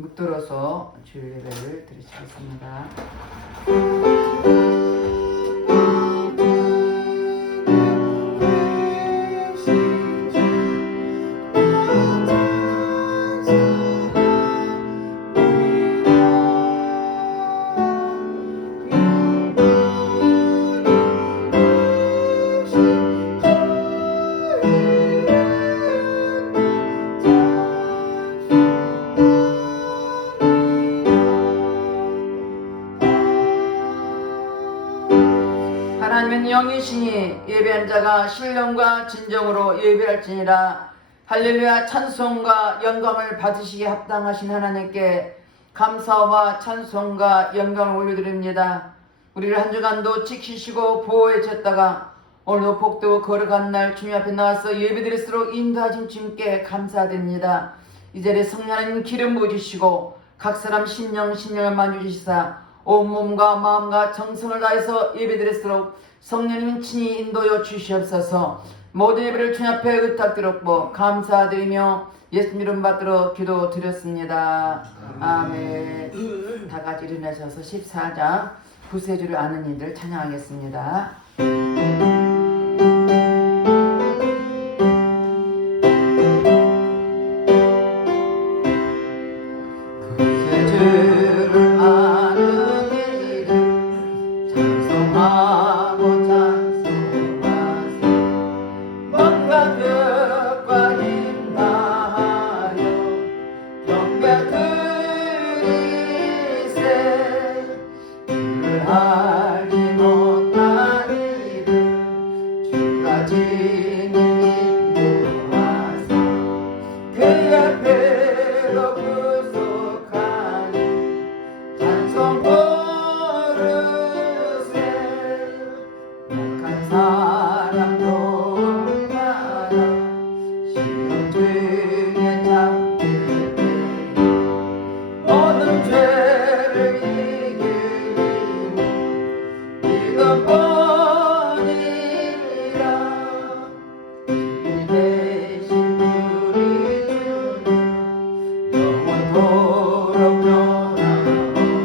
묵들어서 주일 예배를 드리시겠습니다. 하나님은 영이시니 예배한 자가 신령과 진정으로 예배할지니라. 할렐루야. 찬송과 영광을 받으시기에 합당하신 하나님께 감사와 찬송과 영광을 올려드립니다. 우리를 한 주간도 지키시고 보호해 주셨다가 오늘도 복도 걸어간 날 주님 앞에 나와서 예배드릴수록 인도하신 주님께 감사드립니다. 이 자리에 성령 하나님 기름 부어주시고 각 사람 신령을 만져주시사 온몸과 마음과 정성을 다해서 예배드릴수록 성령님 친히 인도여 주시옵소서. 모든 예배를 주님 앞에 의탁드렸고 감사드리며 예수님 이름 받들어 기도드렸습니다. 아멘. 다 같이 일어나셔서 14장 구세주를 아는 이들 찬양하겠습니다. 구세주를 아는 이들 찬송하고 찬송하세. 뭔가 벽과 힘나하여 경배드리세. 주를 알지 못한 이들 주가 진히 인도하사 그 앞에로 구속하니 찬송 부르세. 약한 사람도 나라 시험 중에 잠들 때 모든 죄를 이길 이것뿐이라. 주님 대신 우리 주는 영원토록 변함없게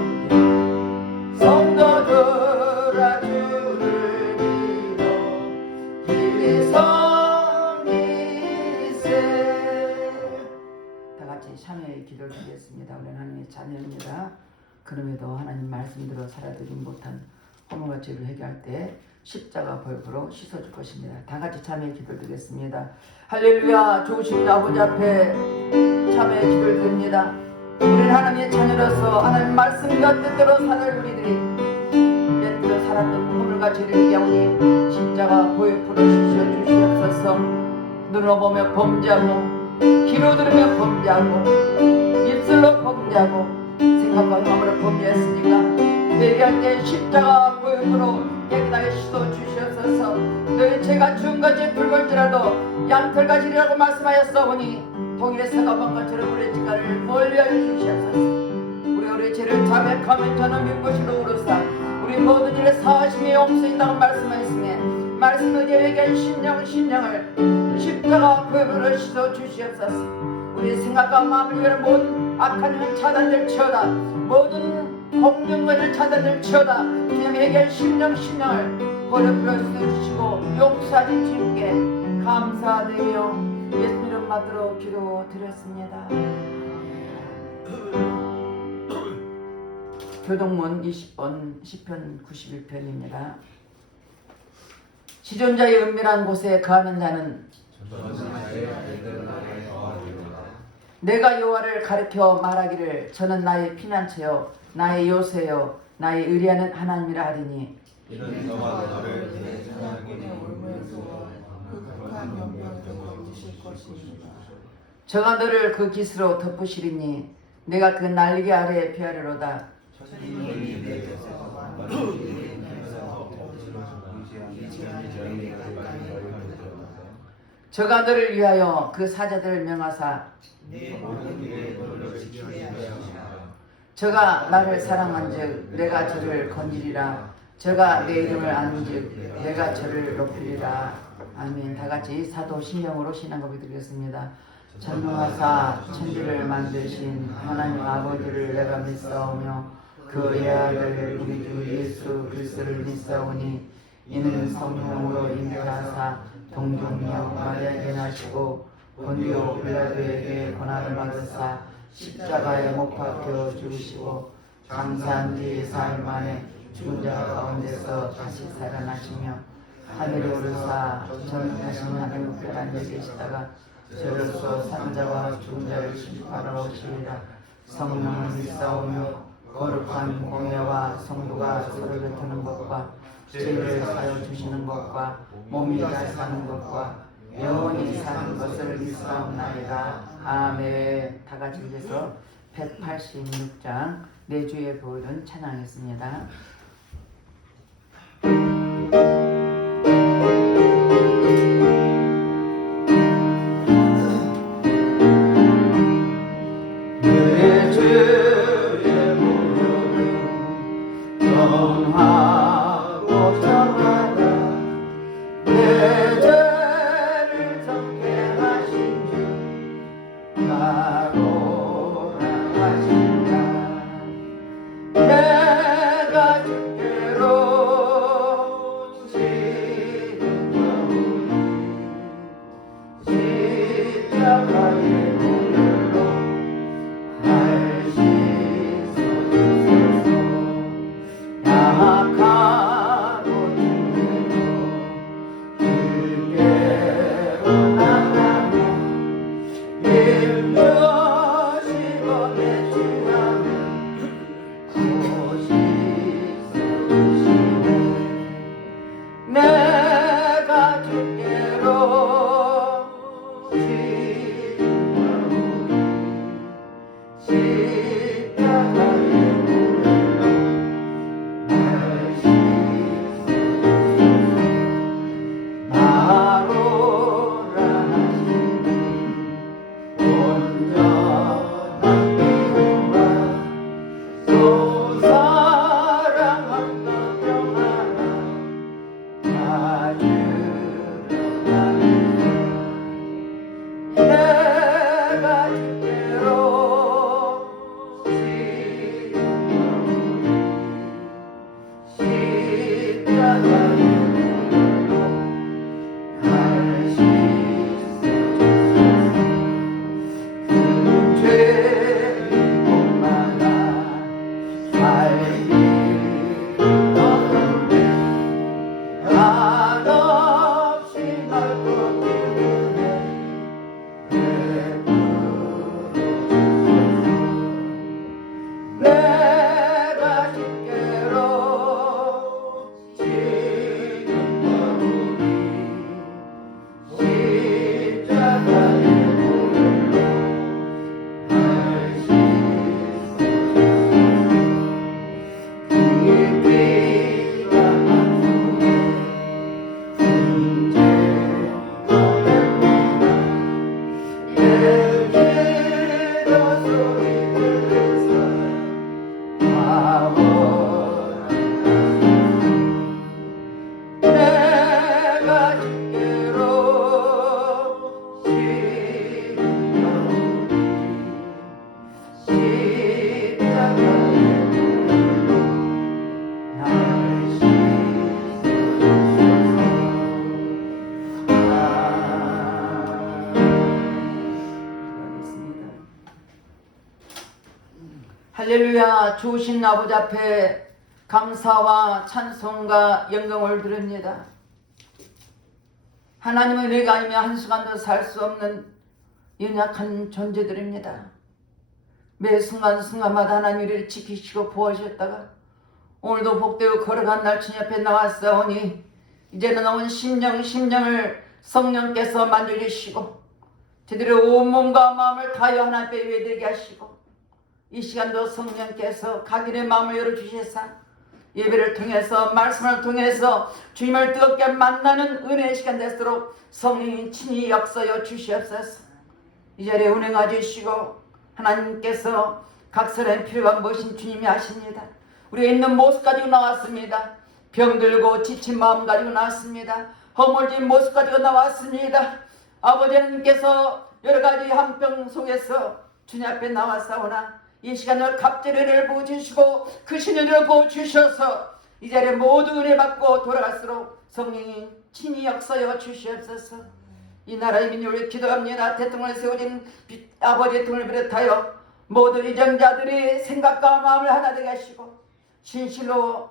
성도들아 주를 믿어 길이 성리세. 다같이 참여의 기도를 드리겠습니다. 우리는 하나님의 자녀입니다. 그럼에도 하나님 말씀대로 살아들지 못한 허물과 죄를 해결할 때 십자가 벌거로 씻어줄 것입니다. 다같이 참여의 기도를 드리겠습니다. 할렐루야. 좋으신 아버지 앞에 참여의 기도를 드립니다. 우리는 하나님의 자녀로서 하나님 말씀과 뜻대로 사는 우리들이 옛대로 살았던 허물과 죄를 해결하오니 십자가 보혈로 씻어주시옵소서. 눈으로 보며 범죄하고 귀로 들으며 범죄하고 입술로 범죄하고 생각과 마음으로 범죄했으니까 회개할 때 십자가 보혈로 깨끗하게 씻어 주시옵소서. 너희 죄가 주은같이 붉을지라도 양털같이라고 말씀하였사오니 동일의 사과반 것처럼 우리의 죄를 멀리하여 주시옵소서. 우리의 죄를 자백하면 저는 민것이로 오르사 우리 모든 일에 사하심이 용서인다고 말씀하였으니 말씀 의지에 회개한 심령을 십자가 보혈로 씻어 주시옵소서. 우리의 생각과 마음을 위하여 모든 악한 일을 차단될 치어다. 모든 공정관을 차단될 치어다. 주님 회개한 심령을 보혈로 씻어주시고 용서하신 주님께 감사드리며 예수님 이름 받들어 기도드렸습니다. 교동문 20번 시편 91편입니다. 시존자의 은밀한 곳에 거하는 자는 내가 여호와를 가르쳐 말하기를 저는 나의 피난처요 나의 요새요 나의 의리하는 하나님이라 하리니. 이는 저가 너를 내 사랑꾼의 올무에서 그 극한 연병을 주실 것입니다. 저가 너를 그 깃으로 덮으시리니 내가 그 날개 아래에 피하리로다. 천인이 내게서 만민이 내게서 이지한 저희 가까이 저가 너를 위하여 그 사자들을 명하사 내 모든 길에 너를 지키게 하시며 저가 나를 사랑한즉 내가 저를 건지리라. 저가 내 이름을 아는즉 내가 저를 높이리라. 아멘. 다같이 사도 신령으로 신앙 고백 드리겠습니다. 전능하사 천지를 만드신 하나님 아버지를 내가 믿사오며 그 외아들 우리 주 예수 그리스도를 믿사오니 이는 성령으로 잉태하사 동정녀 마리아에게 나시고 본디오 빌라도에게 고난을 받으사 십자가에 못 박혀 죽으시고 장사한 지 4일 만에 죽은 자 가운데서 다시 살아나시며 하늘에 오르사 전능하신 하나님 우편에 앉아 계시다가 저로서 산 자와 죽은 자를 심판하러 오시리라. 성령을 믿사오며 거룩한 공예와 성도가 서로 뱉는 것과 죄를 사여 주시는 것과 몸이 잘 사는 것과 영원히 사는 것을 믿사옵나이다. 아멘. 다 같이 읽어서 186장 내 주의 보혈은 찬양했습니다. 내 주의 보혈은 정하고 정하다 내 죄를 정케 하신 주 나로라 하신다. 내가 주께로 지은 십자가의 보혈로 날 씻어주소서. 약하고 죽게로 주께로 나가며 힘주시고 내주하며 구시서주시네. 내가 주께로 십자가의 보혈로 날 씻어주소서. 나로라 하시니 온전한 믿음과 또 사랑함과 평안함 가주려나이다. 내가 주께로 십자가의 보혈로 날 씻어주소서. 그 죄인 몸마다 살기 얻었네. 한없이 넓고 기쁘네. 내가 주께로 지은 거룩이 십자가의 보혈로 날 씻어주소서. 그 피가 만국에 문제가 됩니다. 내 기도 소리 들으사 내가 주께로 지은 거룩이 십자가의 보혈로 날 씻어주소서. 기도하겠습니다. 할렐루야. 주신 아버지 앞에 감사와 찬송과 영광을 드립니다. 하나님의 은혜가 아니면 한순간도 살 수 없는 연약한 존재들입니다. 매 순간순간마다 하나님이 우리를 지키시고 보호하셨다가 오늘도 복되고 걸어간 날 주님 앞에 나왔사오니 이제는 온 심령을 성령께서 만져주시고 저들의 온몸과 마음을 다하여 하나님 앞에 예배되게 하시고 이 시간도 성령께서 각인의 마음을 열어주셔서 예배를 통해서 말씀을 통해서 주님을 뜨겁게 만나는 은혜의 시간 되도록 성령이 친히 역사여 주시옵소서. 이 자리에 운행하 주시고 하나님께서 각 사람의 필요가 무엇인 주님이 아십니다. 우리가 있는 모습 가지고 나왔습니다. 병들고 지친 마음 가지고 나왔습니다. 허물진 모습 가지고 나왔습니다. 아버지 하나님께서 여러 가지 함병 속에서 주님 앞에 나왔사오나 이 시간을 갑절의 은혜를 부어주시고 그 신은혜를 부어주셔서 이 자리에 모두 은혜 받고 돌아갈수록 성령이 친히 역사여 주시옵소서. 이 나라의 민족을 기도합니다. 대통령을 세워진 아버지의 통을 비롯하여 모든 이정자들의 생각과 마음을 하나 되게 하시고 진실로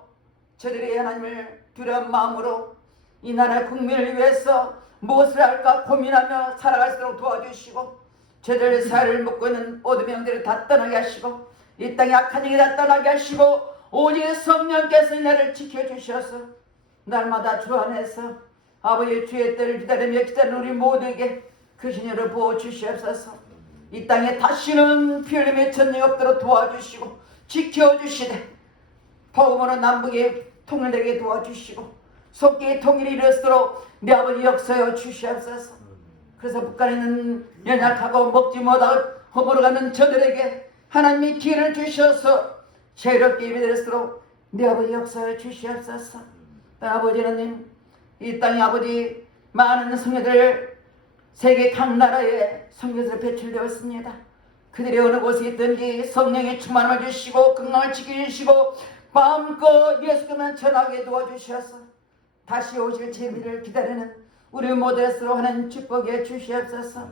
저들의 하나님을 두려운 마음으로 이 나라 국민을 위해서 무엇을 할까 고민하며 살아갈수록 도와주시고 저들의 사회를 먹고 있는 어둠의 영들을 다 떠나게 하시고 이 땅의 악한 영이 다 떠나게 하시고 오직 성령께서 이 나라를 지켜주셔서 날마다 주 안에서 아버지의 주의 때를 기다리며 기다리는 우리 모두에게 그 신여를 부어주시옵소서. 이 땅에 다시는 피 흘림의 전쟁이 없도록 도와주시고 지켜주시되 복음으로 남북의 통일되게 도와주시고 속기의 통일이 이르도록 내 아버지 역사여 주시옵소서. 그래서 북한에 있는 연약하고 먹지 못하고 허물어가는 저들에게 하나님이 기회를 주셔서 자유롭게 예배드릴수록 내 아버지 역사여 주시옵소서. 아버지 하나님 이 땅에 아버지 많은 성녀들 세계 각 나라에 성교사로 배출되었습니다. 그들이 어느 곳에 있든지 성령의 충만함을 주시고 건강을 지켜주시고 마음껏 예수님만 전하게 도와주셔서 다시 오실 재미를 기다리는 우리 모두에서 하나님 축복해 주시옵소서.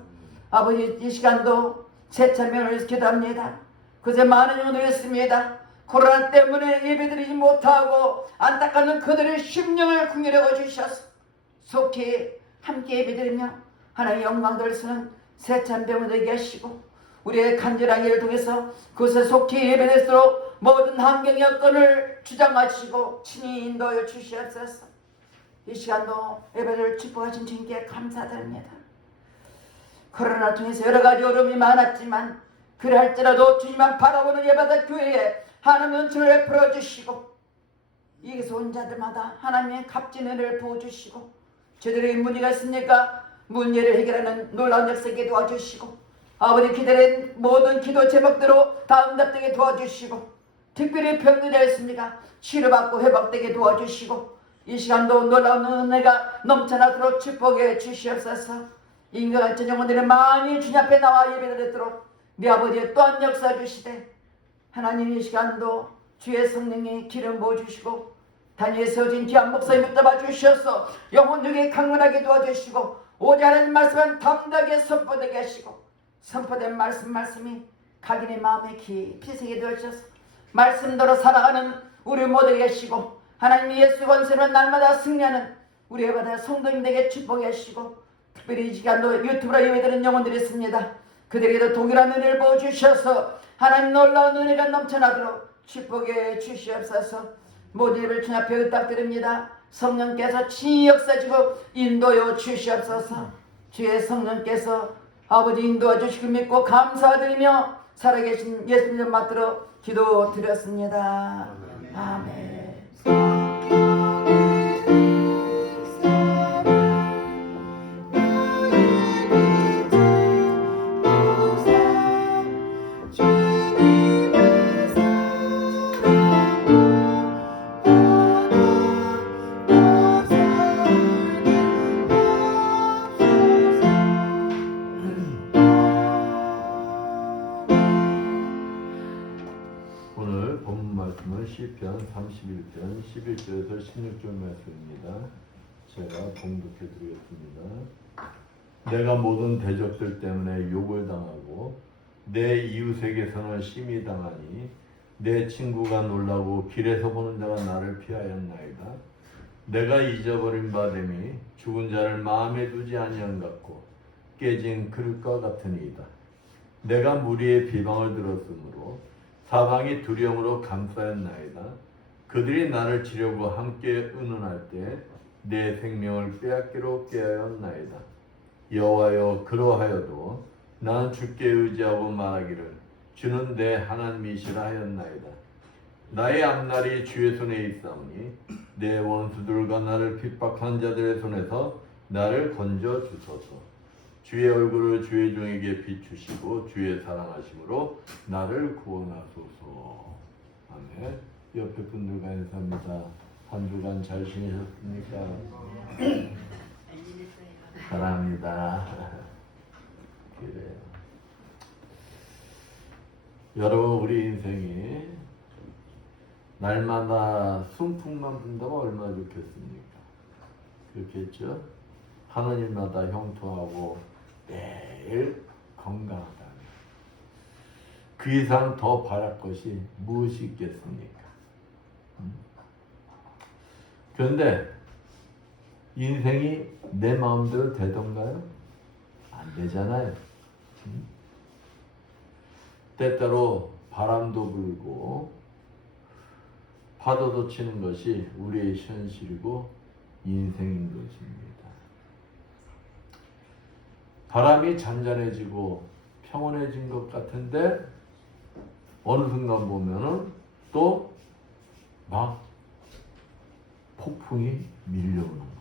아버지 이 시간도 새참면을 위해서 기도합니다. 그새 많은 영혼이 있습니다. 코로나 때문에 예배드리지 못하고 안타까운 그들의 심령을 긍휼하여 주셔서 속히 함께 예배드리며 하나님의 영광 돌리시는 새참병을 되게 하시고 우리의 간절한 일을 통해서 그것에 속히 예배될수록 모든 환경 여건을 주장하시고 친히 인도하여 주시옵소서. 이 시간도 예배를 축복하신 주님께 감사드립니다. 코로나 통해서 여러 가지 어려움이 많았지만 그럴지라도 주님만 바라보는 예배다 교회에 하나님의 은총을 베풀어주시고 여기서 온 자들마다 하나님의 값진 은혜를 부어주시고 저들에게 문제가 있습니까? 문제를 해결하는 놀라운 역사에 도와주시고 아버지 기다린 모든 기도 제목대로 다 응답되게 도와주시고 특별히 병들자 있습니까? 치료받고 회복되게 도와주시고 이 시간도 놀라운 은혜가 넘쳐나도록 축복해 주시옵소서. 인간같은 영혼들이 많이 주님 앞에 나와 예배드리도록 네 아버지의 또한 역사 주시되 하나님 이 시간도 주의 성령이 기름 부어주시고 단위에 세워진 귀한 목사님 붙잡아 주셔서 영혼들에게 강건하게 도와주시고 오직 하나님 말씀은 담대하게 선포되게 하시고 선포된 말씀이 각인의 마음에 깊이 새게 되어주셔서 말씀대로 살아가는 우리 모두 계시고 하나님 예수 권세로 날마다 승리하는 우리 예배다 성도님들에게 축복해 하시고 특별히 이 시간도 유튜브로 예배드리는 영혼들이 있습니다. 그들에게도 동일한 은혜를 부어주셔서 하나님 놀라운 은혜가 넘쳐나도록 축복해 주시옵소서. 모든 예배를 주님 앞에 의탁드립니다. 성령께서 친히 역사지고 인도해 주시옵소서. 주의 성령께서 아버지 인도해 주시길 믿고 감사드리며 살아계신 예수님 받들어 기도드렸습니다. 아멘. 오늘 본문 말씀은 시편 31편 11절에서 16절 말씀입니다. 제가 봉독해 드리겠습니다. 내가 모든 대적들 때문에 욕을 당하고 내 이웃에게서는 심히 당하니 내 친구가 놀라고 길에서 보는 자가 나를 피하였나이다. 내가 잊어버린 바 됨이 죽은 자를 마음에 두지 아니한 같고 깨진 그릇과 같으니이다. 내가 무리의 비방을 들었으므로 사방이 두려움으로 감싸였나이다. 그들이 나를 치려고 함께 의논할 때 내 생명을 빼앗기로 꾀하였나이다. 여호와여 그러하여도 나는 주께 의지하고 말하기를 주는 내 하나님이시라 하였나이다. 나의 앞날이 주의 손에 있사오니 내 원수들과 나를 핍박한 자들의 손에서 나를 건져 주소서. 주의 얼굴을 주의 종에게 비추시고 주의 사랑하심으로 나를 구원하소서. 아멘. 옆에 분들과 인사합니다. 한 주간 잘 지내셨습니까? 사랑합니다. 그래요. 여러분, 우리 인생이 날마다 순풍만 분다면 얼마나 좋겠습니까? 그렇겠죠? 하느님마다 형통하고 매일 건강하다면 그 이상 더 바랄 것이 무엇이 있겠습니까? 그런데 인생이 내 마음대로 되던가요? 안 되잖아요. 때때로 바람도 불고 파도도 치는 것이 우리의 현실이고 인생인 것입니다. 바람이 잔잔해지고 평온해진 것 같은데 어느 순간 보면은 또 막 폭풍이 밀려오는 거예요.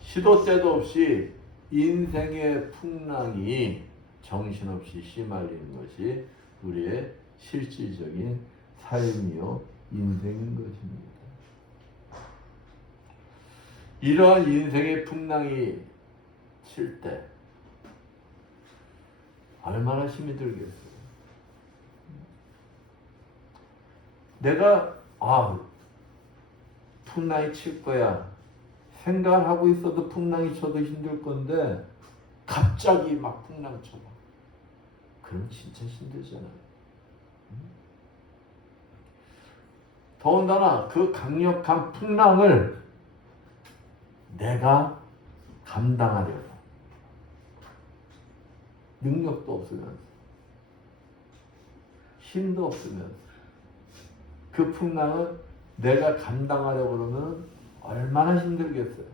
시도 때도 없이 인생의 풍랑이 정신없이 휘말리는 것이 우리의 실질적인 삶이요 인생인 것입니다. 이러한 인생의 풍랑이 칠 때 얼마나 힘이 들겠어요. 내가 풍랑이 칠 거야 생각을 하고 있어도 풍랑이 쳐도 힘들 건데 갑자기 막 풍랑 쳐봐. 그럼 진짜 힘들잖아요. 더군다나 그 강력한 풍랑을 내가 감당하려고 능력도 없으면서 힘도 없으면서 그 풍랑을 내가 감당하려고 그러면 얼마나 힘들겠어요.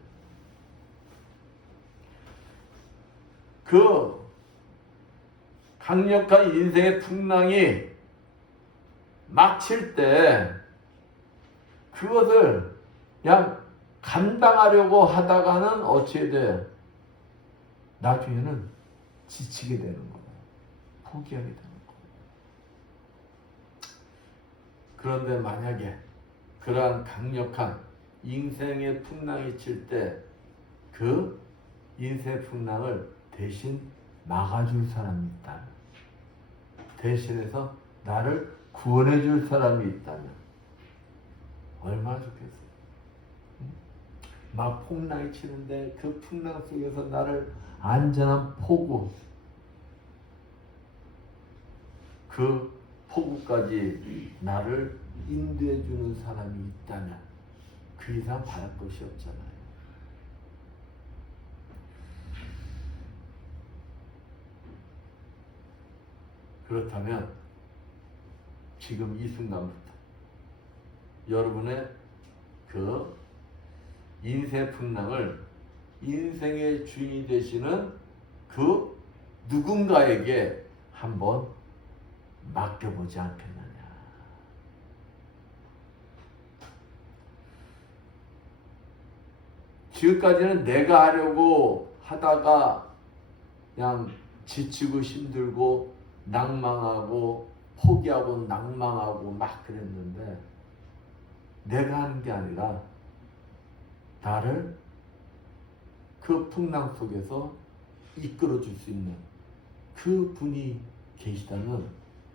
그 강력한 인생의 풍랑이 막 칠 때 그것을 그냥 감당하려고 하다가는 어찌해야 돼요? 나중에는 지치게 되는 거예요. 포기하게 되는 거예요. 그런데 만약에 그러한 강력한 인생의 풍랑이 칠 때 그 인생의 풍랑을 대신 막아줄 사람이 있다면, 대신해서 나를 구원해줄 사람이 있다면 얼마나 좋겠어요. 막 풍랑이 치는데 그 풍랑 속에서 나를 안전한 포구, 그 포구까지 나를 인도해주는 사람이 있다면 그 이상 바랄 것이 없잖아요. 그렇다면 지금 이 순간부터 여러분의 그 인생의 풍랑을 인생의 주인이 되시는 그 누군가에게 한번 맡겨보지 않겠느냐. 지금까지는 내가 하려고 하다가 그냥 지치고 힘들고 낭망하고 포기하고 낭망하고 막 그랬는데, 내가 하는 게 아니라 나를 그 풍랑 속에서 이끌어 줄 수 있는 그 분이 계시다면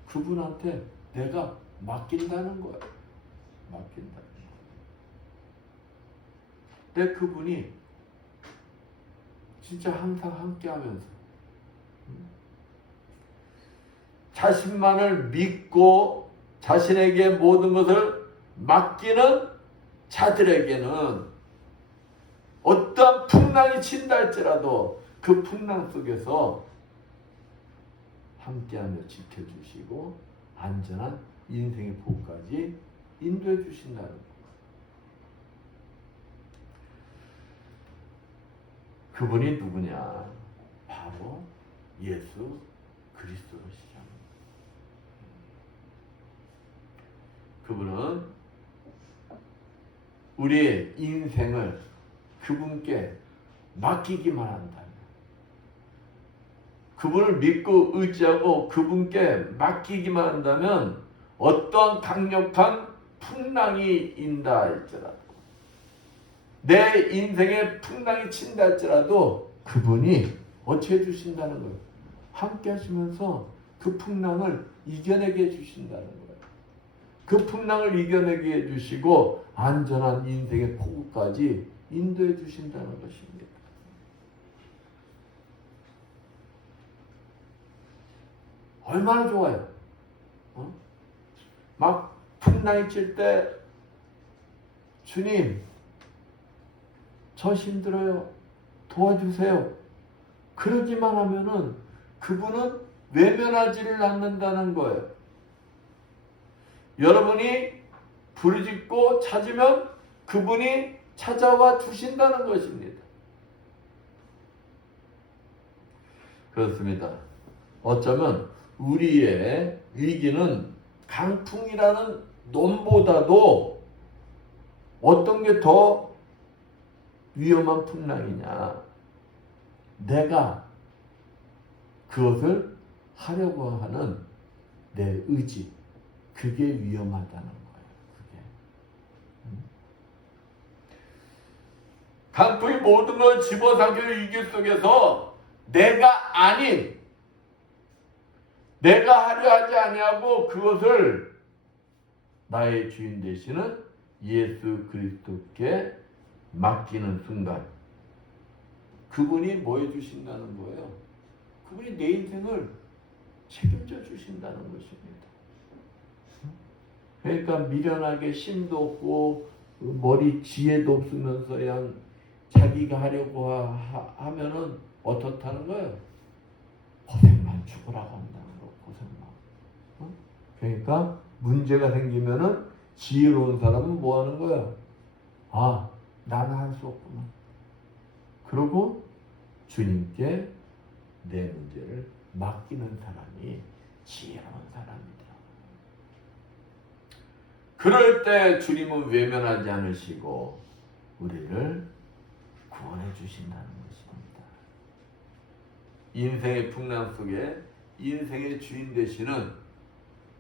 그분한테 내가 맡긴다는 거예요. 맡긴다는 거예요. 근데 그분이 진짜 항상 함께 하면서 자신만을 믿고 자신에게 모든 것을 맡기는 자들에게는 어떠한 풍랑이 친다 할지라도 그 풍랑 속에서 함께하며 지켜주시고 안전한 인생의 복까지 인도해 주신다는 것. 그분이 누구냐? 바로 예수 그리스도시죠. 그분은 우리의 인생을 그분께 맡기기만 한다면, 그분을 믿고 의지하고 그분께 맡기기만 한다면 어떠한 강력한 풍랑이 인다 할지라도, 내 인생에 풍랑이 친다 할지라도 그분이 어찌 해주신다는 거예요. 함께 하시면서 그 풍랑을 이겨내게 해주신다는 거예요. 그 풍랑을 이겨내게 해주시고 안전한 인생의 포구까지 인도해 주신다는 것입니다. 얼마나 좋아요. 막 풍랑이 칠 때 주님 저 힘들어요. 도와주세요. 그러기만 하면은 그분은 외면하지를 않는다는 거예요. 여러분이 부르짖고 찾으면 그분이 찾아와 주신다는 것입니다. 그렇습니다. 어쩌면 우리의 위기는 강풍이라는 논보다도 어떤 게 더 위험한 풍랑이냐. 내가 그것을 하려고 하는 내 의지. 그게 위험하다는 거예요. 그게. 강풍이 모든 걸 집어삼키는 위기 속에서 내가 아닌 내가 하려 하지 아니하고 그것을 나의 주인 되시는 예수 그리스도께 맡기는 순간 그분이 뭐 해주신다는 거예요? 그분이 내 인생을 책임져 주신다는 것입니다. 그러니까 미련하게 힘도 없고 머리 지혜도 없으면서 그냥 자기가 하려고 하면은 어떻다는 거예요? 고생만 죽으라고 한다는 거. 고생만. 그러니까 문제가 생기면은 지혜로운 사람은 뭐 하는 거야? 아, 나는 할 수 없구나. 그리고 주님께 내 문제를 맡기는 사람이 지혜로운 사람이다. 그럴 때 주님은 외면하지 않으시고 우리를 구원해 주신다는 것입니다. 인생의 풍랑 속에 인생의 주인 되시는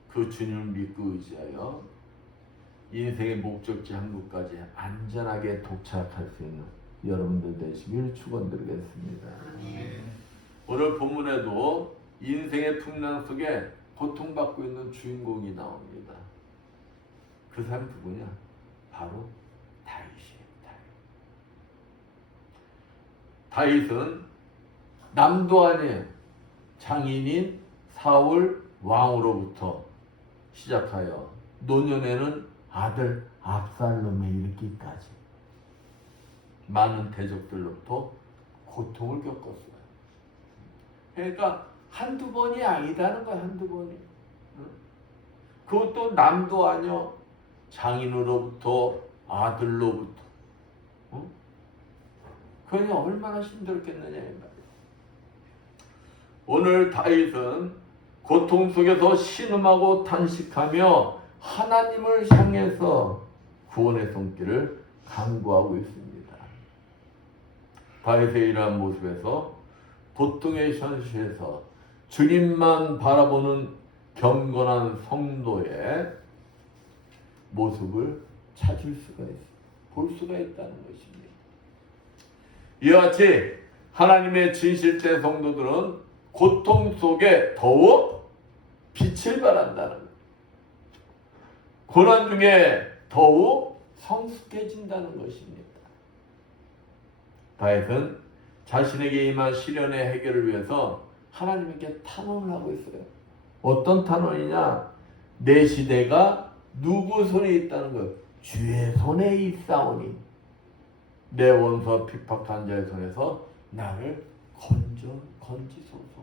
그 주님을 믿고 의지하여 인생의 목적지 한국까지 안전하게 도착할 수 있는 여러분들 되시길 축원드리겠습니다. 오늘 본문에도 인생의 풍랑 속에 고통받고 있는 주인공이 나옵니다. 그 사람 누구냐? 바로 다윗이에요. 다윗은 남도 아니에요. 장인인 사울 왕으로부터 시작하여 노년에는 아들 압살롬에 이르기까지 많은 대적들로부터 고통을 겪었어요. 그러니까 한두 번이 아니다는 거야. 한두 번이. 그것도 남도 아니요. 장인으로부터 아들로부터. 그게 얼마나 힘들었겠느냐 이 말이에요. 오늘 다윗은 고통 속에서 신음하고 탄식하며 하나님을 향해서 구원의 손길을 간구하고 있습니다. 다윗의 이러한 모습에서 고통의 현실에서 주님만 바라보는 경건한 성도의 모습을 찾을 수가 있어요. 볼 수가 있다는 것입니다. 이와 같이 하나님의 진실된 성도들은 고통 속에 더욱 빛을 발한다는 거예요. 고난 중에 더욱 성숙해진다는 것입니다. 다윗은 자신에게 임한 시련의 해결을 위해서 하나님께 탄원을 하고 있어요. 어떤 탄원이냐? 내 시대가 누구 손에 있다는 거예요? 주의 손에 있사오니 내 원수와 핍박한 자의 손에서 나를 건지소서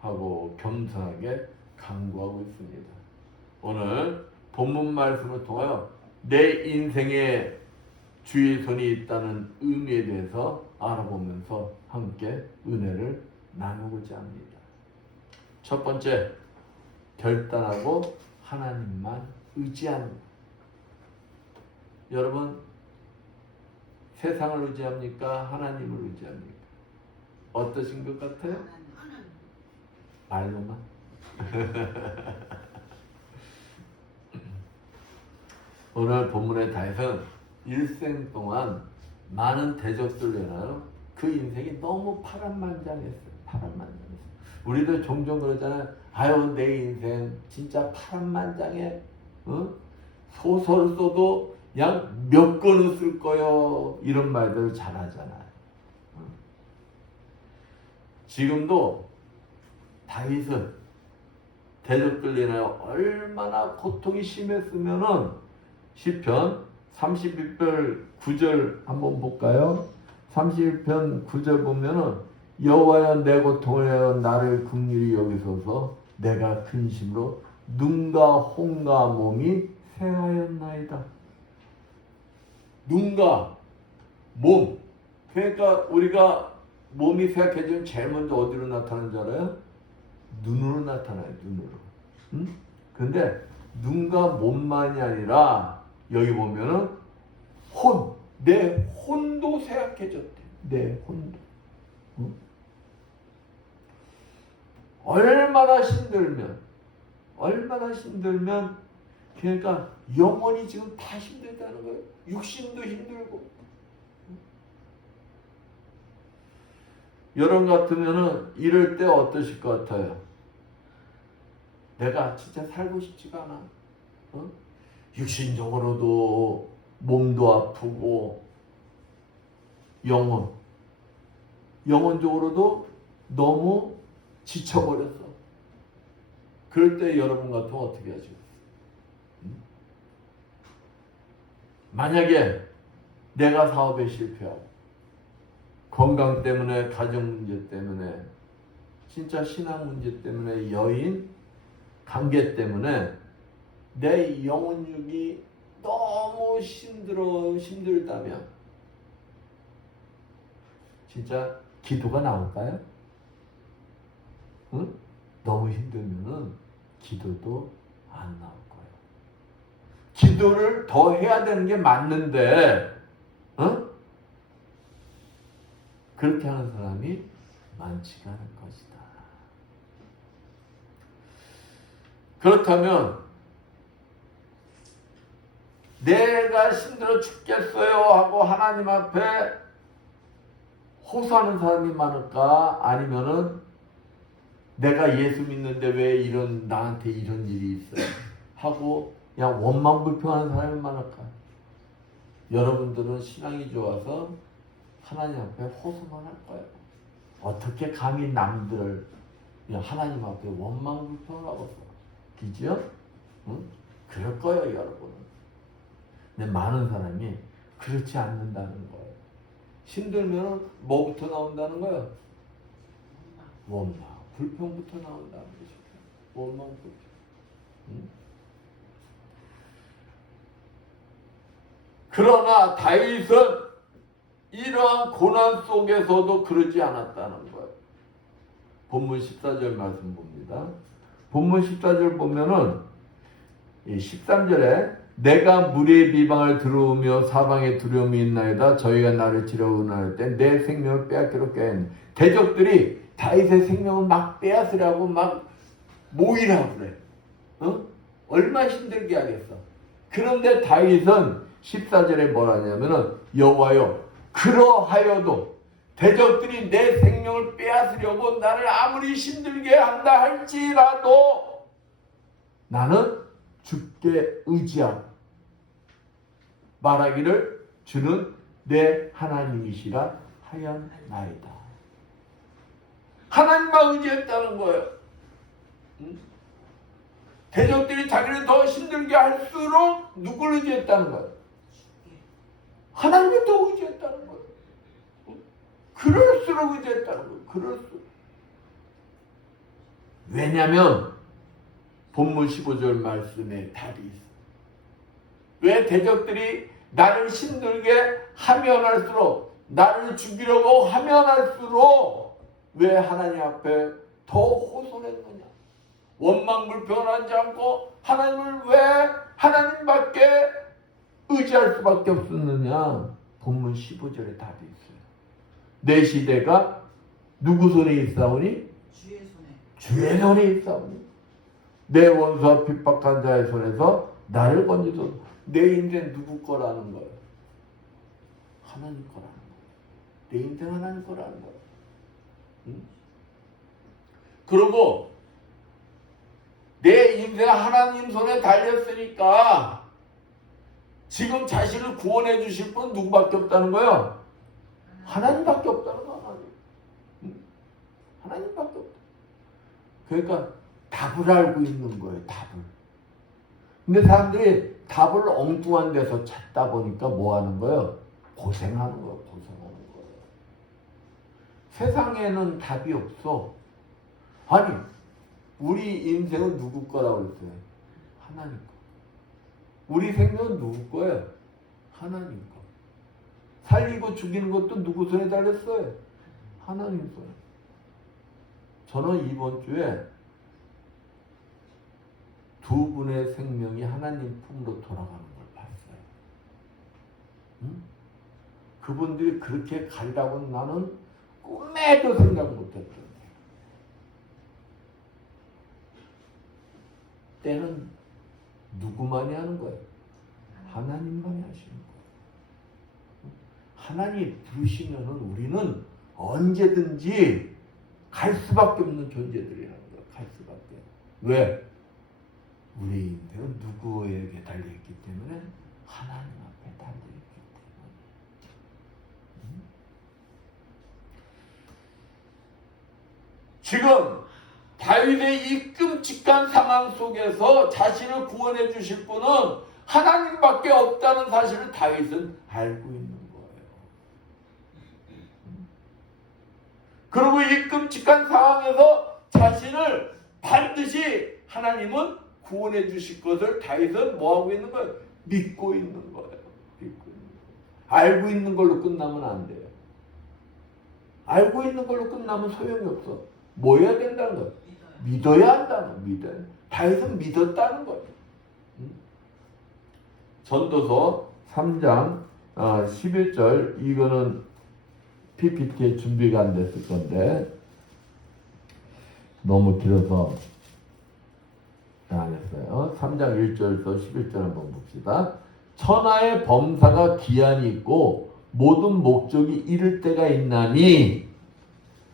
하고 겸손하게 간구하고 있습니다. 오늘 본문 말씀을 통하여 내 인생에 주의 손이 있다는 의미에 대해서 알아보면서 함께 은혜를 나누고자 합니다. 첫 번째, 결단하고 하나님만 의지합니다. 여러분, 세상을 의지합니까? 하나님을 의지합니까? 어떠신 것 같아요? 말로만? 오늘 본문의 다윗은 일생 동안 많은 대적들이나 그 인생이 너무 파란만장했어요. 파란만장했어요. 우리도 종종 그러잖아요. 아유 내 인생 진짜 파란만장해. 어? 소설 써도 그냥 몇 권을 쓸 거요. 이런 말들 잘 하잖아요. 지금도 다윗은 대적들 인하여 얼마나 고통이 심했으면은 시편 31편 9절 한번 볼까요? 31편 9절 보면은 여호와여 내 고통을 하여 나를 긍휼히 여기소서 내가 근심으로 눈과 혼과 몸이 쇠하였나이다. 눈과 몸. 그러니까 우리가 몸이 쇠약해지면 제일 먼저 어디로 나타나는 줄 알아요? 눈으로 나타나요. 눈으로. 응? 근데 눈과 몸만이 아니라 여기 보면은 내 혼도 쇠약해졌대. 내 혼도. 응? 얼마나 힘들면 그러니까 영혼이 지금 다 힘들다는 거예요. 육신도 힘들고. 여러분 같으면은 이럴 때 어떠실 것 같아요? 내가 진짜 살고 싶지가 않아. 어? 육신적으로도 몸도 아프고 영혼적으로도 너무 지쳐버렸어. 그럴 때 여러분 같으면 어떻게 하죠? 만약에 내가 사업에 실패하고 건강 때문에 가정 문제 때문에 진짜 신앙 문제 때문에 여인 관계 때문에 내 영혼육이 너무 힘들다면 진짜 기도가 나올까요? 응? 너무 힘들면은 기도도 안 나올 거예요. 기도를 더 해야 되는 게 맞는데, 응? 그렇게 하는 사람이 많지가 않을 것이다. 그렇다면 내가 힘들어 죽겠어요 하고 하나님 앞에 호소하는 사람이 많을까? 아니면은 내가 예수 믿는데 왜 나한테 이런 일이 있어요? 하고 그냥 원망불평하는 사람이 많을까? 여러분들은 신앙이 좋아서 하나님 앞에 호소만 할 거예요. 어떻게 감히 남들을 그냥 하나님 앞에 원망불평하고서 그죠? 응? 그럴 거예요, 여러분은. 근데 많은 사람이 그렇지 않는다는 거예요. 힘들면 뭐부터 나온다는 거예요? 원망, 불평부터 나온다는 거죠. 원망, 불평. 응? 그러나 다윗은 이러한 고난 속에서도 그러지 않았다는 거예요. 본문 14절 말씀 봅니다. 본문 14절 보면은 13절에 내가 무리의 비방을 들어오며 사방에 두려움이 있나이다. 저희가 나를 치려고 할 때 내 생명을 빼앗기로 꾀했네. 대적들이 다윗의 생명을 막 빼앗으려고 막 모이라고 그래. 어? 얼마나 힘들게 하겠어. 그런데 다윗은 14절에 뭐라냐면은 여호와여 그러하여도 대적들이 내 생명을 빼앗으려고 나를 아무리 힘들게 한다 할지라도 나는 주께 의지하고 말하기를 주는 내 하나님이시라 하였나이다. 하나님만 의지했다는 거예요. 응? 대적들이 자기를 더 힘들게 할수록 누굴 의지했다는 거예요? 하나님을 더 의지했다는 거예요. 그럴수록 의지했다는 거예요. 그럴수록. 왜냐하면 본문 15절 말씀에 답이 있어. 왜 대적들이 나를 힘들게 하면 할수록 나를 죽이려고 하면 할수록 왜 하나님 앞에 더 호소했느냐? 원망불평하지 않고 하나님을 왜 하나님밖에 의지할 수밖에 없었느냐? 본문 15절에 답이 있어요. 내 시대가 누구 손에 있사오니? 주의 손에 있사오니. 내 원수와 핍박한 자의 손에서 나를 건지소서. 내 인생 누구 거라는 거예요? 하나님 거라는 거야. 내 인생 하나님 거라는 거야. 응? 그리고 내 인생 하나님 손에 달렸으니까 지금 자신을 구원해 주실 분 누구밖에 없다는 거예요? 하나님밖에 없다는 거야. 하나님. 응? 하나님밖에 없다. 그러니까 답을 알고 있는 거예요. 답을. 근데 사람들이 답을 엉뚱한 데서 찾다 보니까 뭐 하는 거예요? 고생하는 거예요. 고생하는 거예요. 세상에는 답이 없어. 아니, 우리 인생은 누구 거라고 했어요? 하나님 거. 우리 생명은 누구 거예요? 하나님 거. 살리고 죽이는 것도 누구 손에 달렸어요? 하나님 손에. 저는 이번 주에 두 분의 생명이 하나님 품으로 돌아가는 걸 봤어요. 응? 그분들이 그렇게 가리라고 나는 꿈에도 생각 못했던 때는 누구만이 하는 거예요? 하나님만이 하시는 거예요. 하나님이 부르시면은 우리는 언제든지 갈 수밖에 없는 존재들이라는 거예요. 갈 수밖에. 왜? 우리 인생은 누구에게 달려있기 때문에 하나님 앞에 달려있기 때문에. 지금 다윗의 이 끔찍한 상황 속에서 자신을 구원해 주실 분은 하나님밖에 없다는 사실을 다윗은 알고 있는 거예요. 그리고 이 끔찍한 상황에서 자신을 반드시 하나님은 구원해 주실 것을 다윗은 뭐하고 있는 거예요? 믿고 있는 거예요. 믿고 있는 거예요. 알고 있는 걸로 끝나면 안 돼요. 알고 있는 걸로 끝나면 소용이 없어. 뭐 해야 된다는 거예요? 믿어야 한다는 거예요. 믿어야. 다윗은 믿었다는 거예요. 전도서 3장 11절 이거는 PPT에 준비가 안 됐을 건데 너무 길어서 안 했어요. 3장 1절에서 11절 한번 봅시다. 천하의 범사가 기한이 있고 모든 목적이 이를 때가 있나니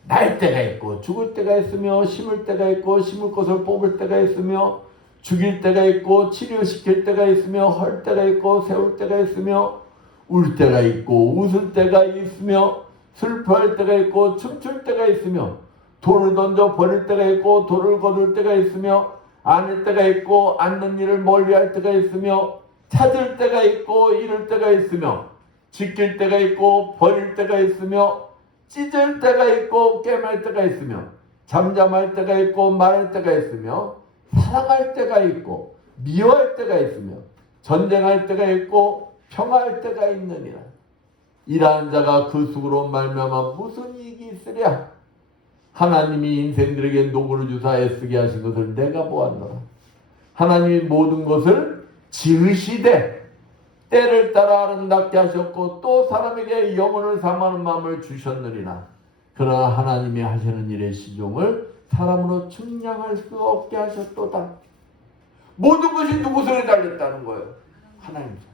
날 때가 있고 죽을 때가 있으며 심을 때가 있고 심을 것을 뽑을 때가 있으며 죽일 때가 있고 치료시킬 때가 있으며 헐 때가 있고 세울 때가 있으며 울 때가 있고 웃을 때가 있으며 슬퍼할 때가 있고 춤출 때가 있으며 돌을 던져 버릴 때가 있고 돌을 거둘 때가 있으며 앉을 때가 있고 앉는 일을 멀리할 때가 있으며 찾을 때가 있고 잃을 때가 있으며 지킬 때가 있고 버릴 때가 있으며 찢을 때가 있고 깨맬 때가 있으며 잠잠할 때가 있고 말할 때가 있으며 사랑할 때가 있고 미워할 때가 있으며 전쟁할 때가 있고 평화할 때가 있느니라. 이러한 자가 그 속으로 말미암아 무슨 이익이 있으랴. 하나님이 인생들에게 노고를 주사 애쓰게 하신 것을 내가 보았노라. 하나님이 모든 것을 지으시되 때를 따라 아름답게 하셨고 또 사람에게 영혼을 삼하는 마음을 주셨느니라. 그러나 하나님이 하시는 일의 시종을 사람으로 측량할 수 없게 하셨도다. 모든 것이 누구 손에 달렸다는 거예요? 하나님 손.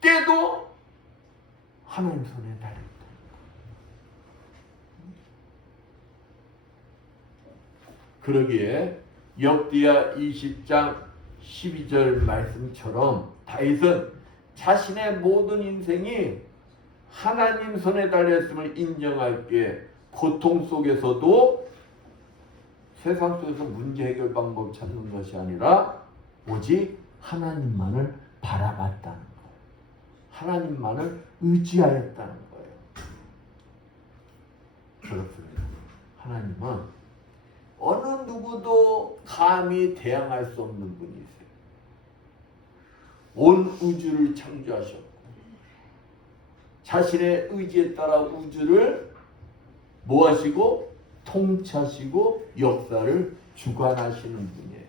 때도 하나님 손에 달렸다. 그러기에 역대하 20장 12절 말씀처럼 다윗은 자신의 모든 인생이 하나님 손에 달렸음을 인정할 게 고통 속에서도 세상 속에서 문제 해결 방법 찾는 것이 아니라 오직 하나님만을 바라봤다는 거예요. 하나님만을 의지하였다는 거예요. 그렇습니다. 하나님은 어느 누구도 감히 대항할 수 없는 분이세요. 온 우주를 창조하셨고 자신의 의지에 따라 우주를 뭐하시고 통치하시고 역사를 주관하시는 분이에요.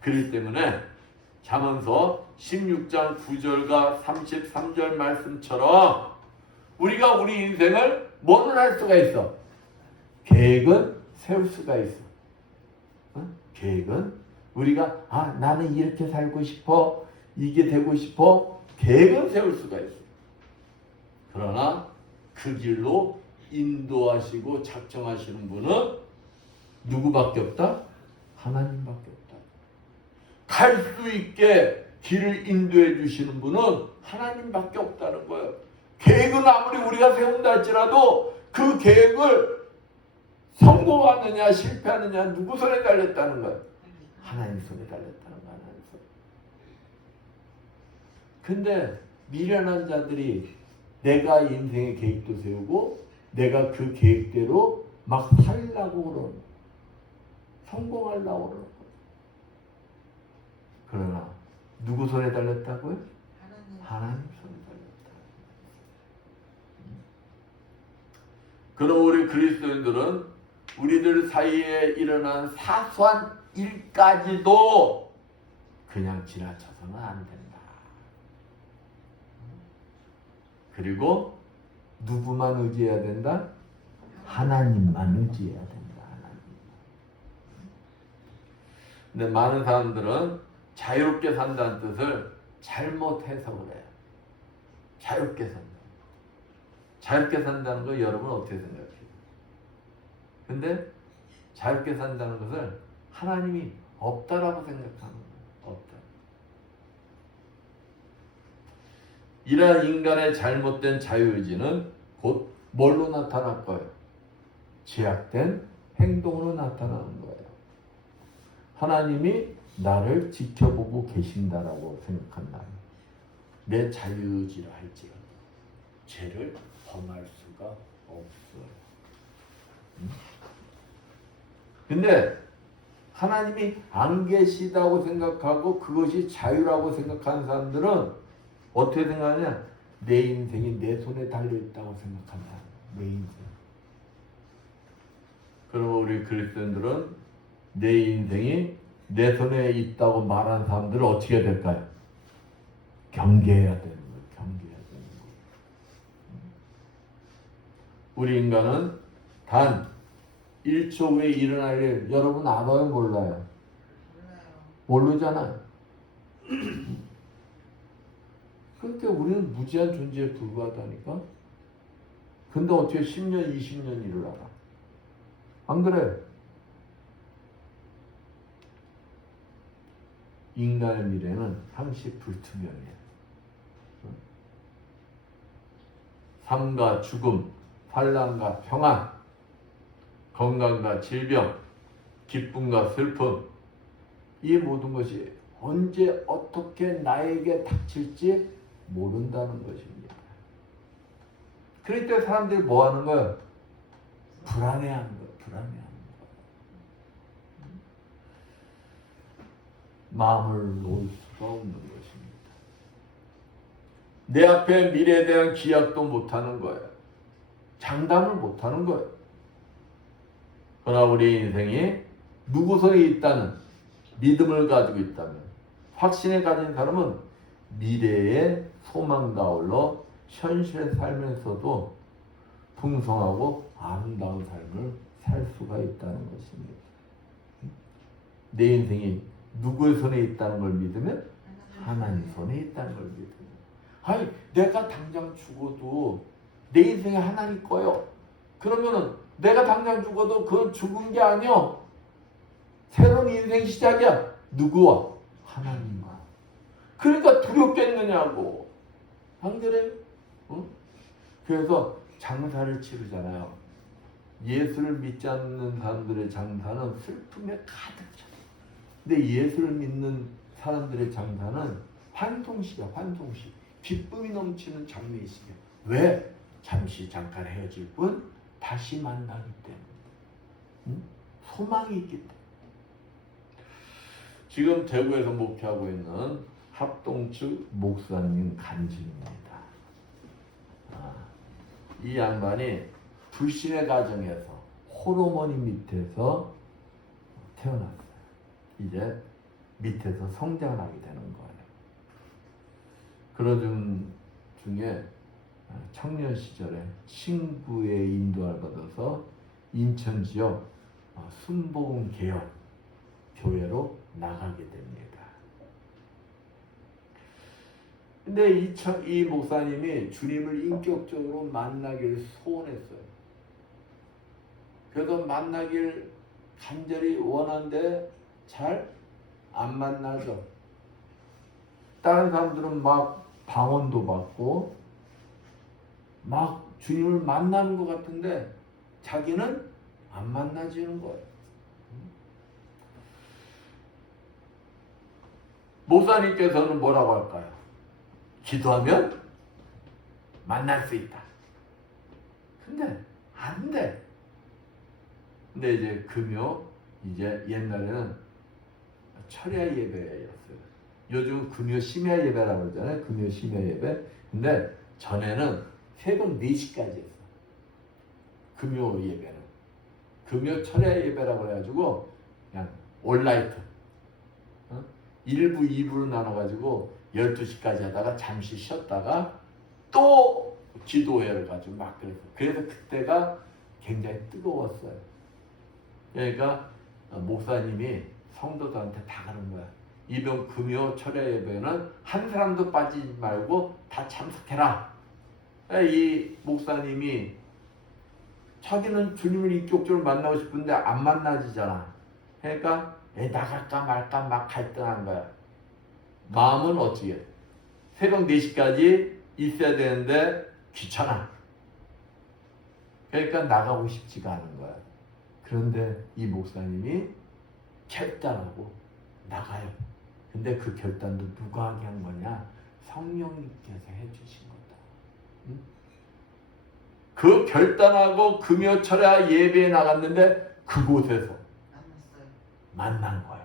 그렇기 때문에 잠언서 16장 9절과 33절 말씀처럼 우리가 우리 인생을 뭐는 할 수가 있어? 계획은 세울 수가 있어. 계획은 우리가 나는 이렇게 살고 싶어, 이게 되고 싶어, 계획은 세울 수가 있어요. 그러나 그 길로 인도하시고 작정하시는 분은 누구밖에 없다? 하나님밖에 없다. 갈 수 있게 길을 인도해 주시는 분은 하나님밖에 없다는 거예요. 계획은 아무리 우리가 세운다 할지라도 그 계획을 성공하느냐 실패하느냐 누구 손에 달렸다는 거예요? 하나님 손에 달렸다는 거예요. 하나님 손에. 근데 미련한 자들이 내가 인생의 계획도 세우고 내가 그 계획대로 막 살려고 그러는 거예요. 성공하려고 그러는 거예요. 그러나 누구 손에 달렸다고요? 하나님 손에 달렸다. 그럼 우리 그리스도인들은 우리들 사이에 일어난 사소한 일까지도 그냥 지나쳐서는 안 된다. 그리고 누구만 의지해야 된다? 하나님만 의지해야 된다. 하나님. 근데 많은 사람들은 자유롭게 산다는 뜻을 잘못 해석을 해요. 자유롭게 산다. 자유롭게 산다는 거 여러분 어떻게 생각해요? 근데 자유롭게 산다는 것을 하나님이 없다라고 생각하는 거예요. 없다. 이러한 인간의 잘못된 자유의지는 곧 뭘로 나타날 거예요? 제약된 행동으로 나타나는 거예요. 하나님이 나를 지켜보고 계신다라고 생각한다. 내 자유의지라 할지라도 죄를 범할 수가 없어요. 근데 하나님이 안 계시다고 생각하고 그것이 자유라고 생각하는 사람들은 어떻게 생각하냐? 내 인생이 내 손에 달려있다고 생각한다. 내 인생. 그럼 우리 그리스도인들은 내 인생이 내 손에 있다고 말하는 사람들은 어떻게 해야 될까요? 경계해야 되는 거예요. 경계해야 되는 거예요. 우리 인간은 단 1초 후에 일어날 일 여러분 알아요? 몰라요? 모르잖아요. 그러니까 우리는 무지한 존재에 불과하다니까. 근데 어떻게 10년, 20년 일을 알아? 안 그래? 인간의 미래는 항시 불투명해요. 삶과 죽음, 환난과 평안, 건강과 질병, 기쁨과 슬픔, 이 모든 것이 언제 어떻게 나에게 닥칠지 모른다는 것입니다. 그럴 때 사람들이 뭐 하는 거예요? 불안해하는 거예요. 불안해하는 거예요. 마음을 놓을 수가 없는 것입니다. 내 앞에 미래에 대한 기약도 못하는 거예요. 장담을 못하는 거예요. 그러나 우리 인생이 누구 손에 있다는 믿음을 가지고 있다면, 확신을 가진 사람은 미래의 소망과 아울러 현실에 살면서도 풍성하고 아름다운 삶을 살 수가 있다는 것입니다. 내 인생이 누구의 손에 있다는 걸 믿으면 하나님 손에 있다는 걸 믿으면, 아니 내가 당장 죽어도 내 인생이 하나님 거요. 그러면은 내가 당장 죽어도 그건 죽은 게 아니요. 새로운 인생 시작이야. 누구와? 하나님과. 그러니까 두렵겠느냐고. 안 그래요? 응? 그래서 장사를 치르잖아요. 예수를 믿지 않는 사람들의 장사는 슬픔에 가득 차요. 근데 예수를 믿는 사람들의 장사는 환송시야, 환송시. 기쁨이 넘치는 장례식이야. 왜? 잠시 잠깐 헤어질 뿐 다시 만나기 때문에. 응? 소망이 있기 때문에. 지금 대구에서 목회하고 있는 합동측 목사님 간증입니다. 이 양반이 불신의 가정에서 홀어머니 밑에서 태어났어요. 이제 밑에서 성장을 하게 되는 거예요. 그러던 중에 청년 시절에 친구의 인도를 받아서 인천 지역 순복음 개혁 교회로 나가게 됩니다. 근데 이 목사님이 주님을 인격적으로 만나길 소원했어요. 그래도 만나길 간절히 원한데 잘 안 만나죠. 다른 사람들은 막 방언도 받고 막 주님을 만나는 것 같은데 자기는 안 만나지는 거예요. 목사님께서는 뭐라고 할까요? 기도하면 만날 수 있다. 근데 안 돼. 근데 이제 금요, 이제 옛날에는 철야 예배였어요. 요즘 금요 심야 예배라고 그러잖아요. 금요 심야 예배. 근데 전에는 새벽 4시까지 했어. 금요 예배는. 금요 철야 예배라고 해가지고 그냥 온라이트. 1부, 2부로 나눠가지고 12시까지 하다가 잠시 쉬었다가 또 기도회를 가지고 막 그랬어요. 그래서 그때가 굉장히 뜨거웠어요. 그러니까 목사님이 성도들한테 다 그런 거야. 이번 금요 철야 예배는 한 사람도 빠지지 말고 다 참석해라. 이 목사님이 자기는 주님을 인격적으로 만나고 싶은데 안 만나지잖아. 그러니까 나갈까 말까 막 갈등한 거야. 마음은 어찌해? 새벽 4시까지 있어야 되는데 귀찮아. 그러니까 나가고 싶지가 않은 거야. 그런데 이 목사님이 결단하고 나가요. 근데 그 결단도 누가 하게 한 거냐? 성령님께서 해주신 거다. 응? 그 결단하고 금요 철야 예배에 나갔는데 그곳에서 만난 거야.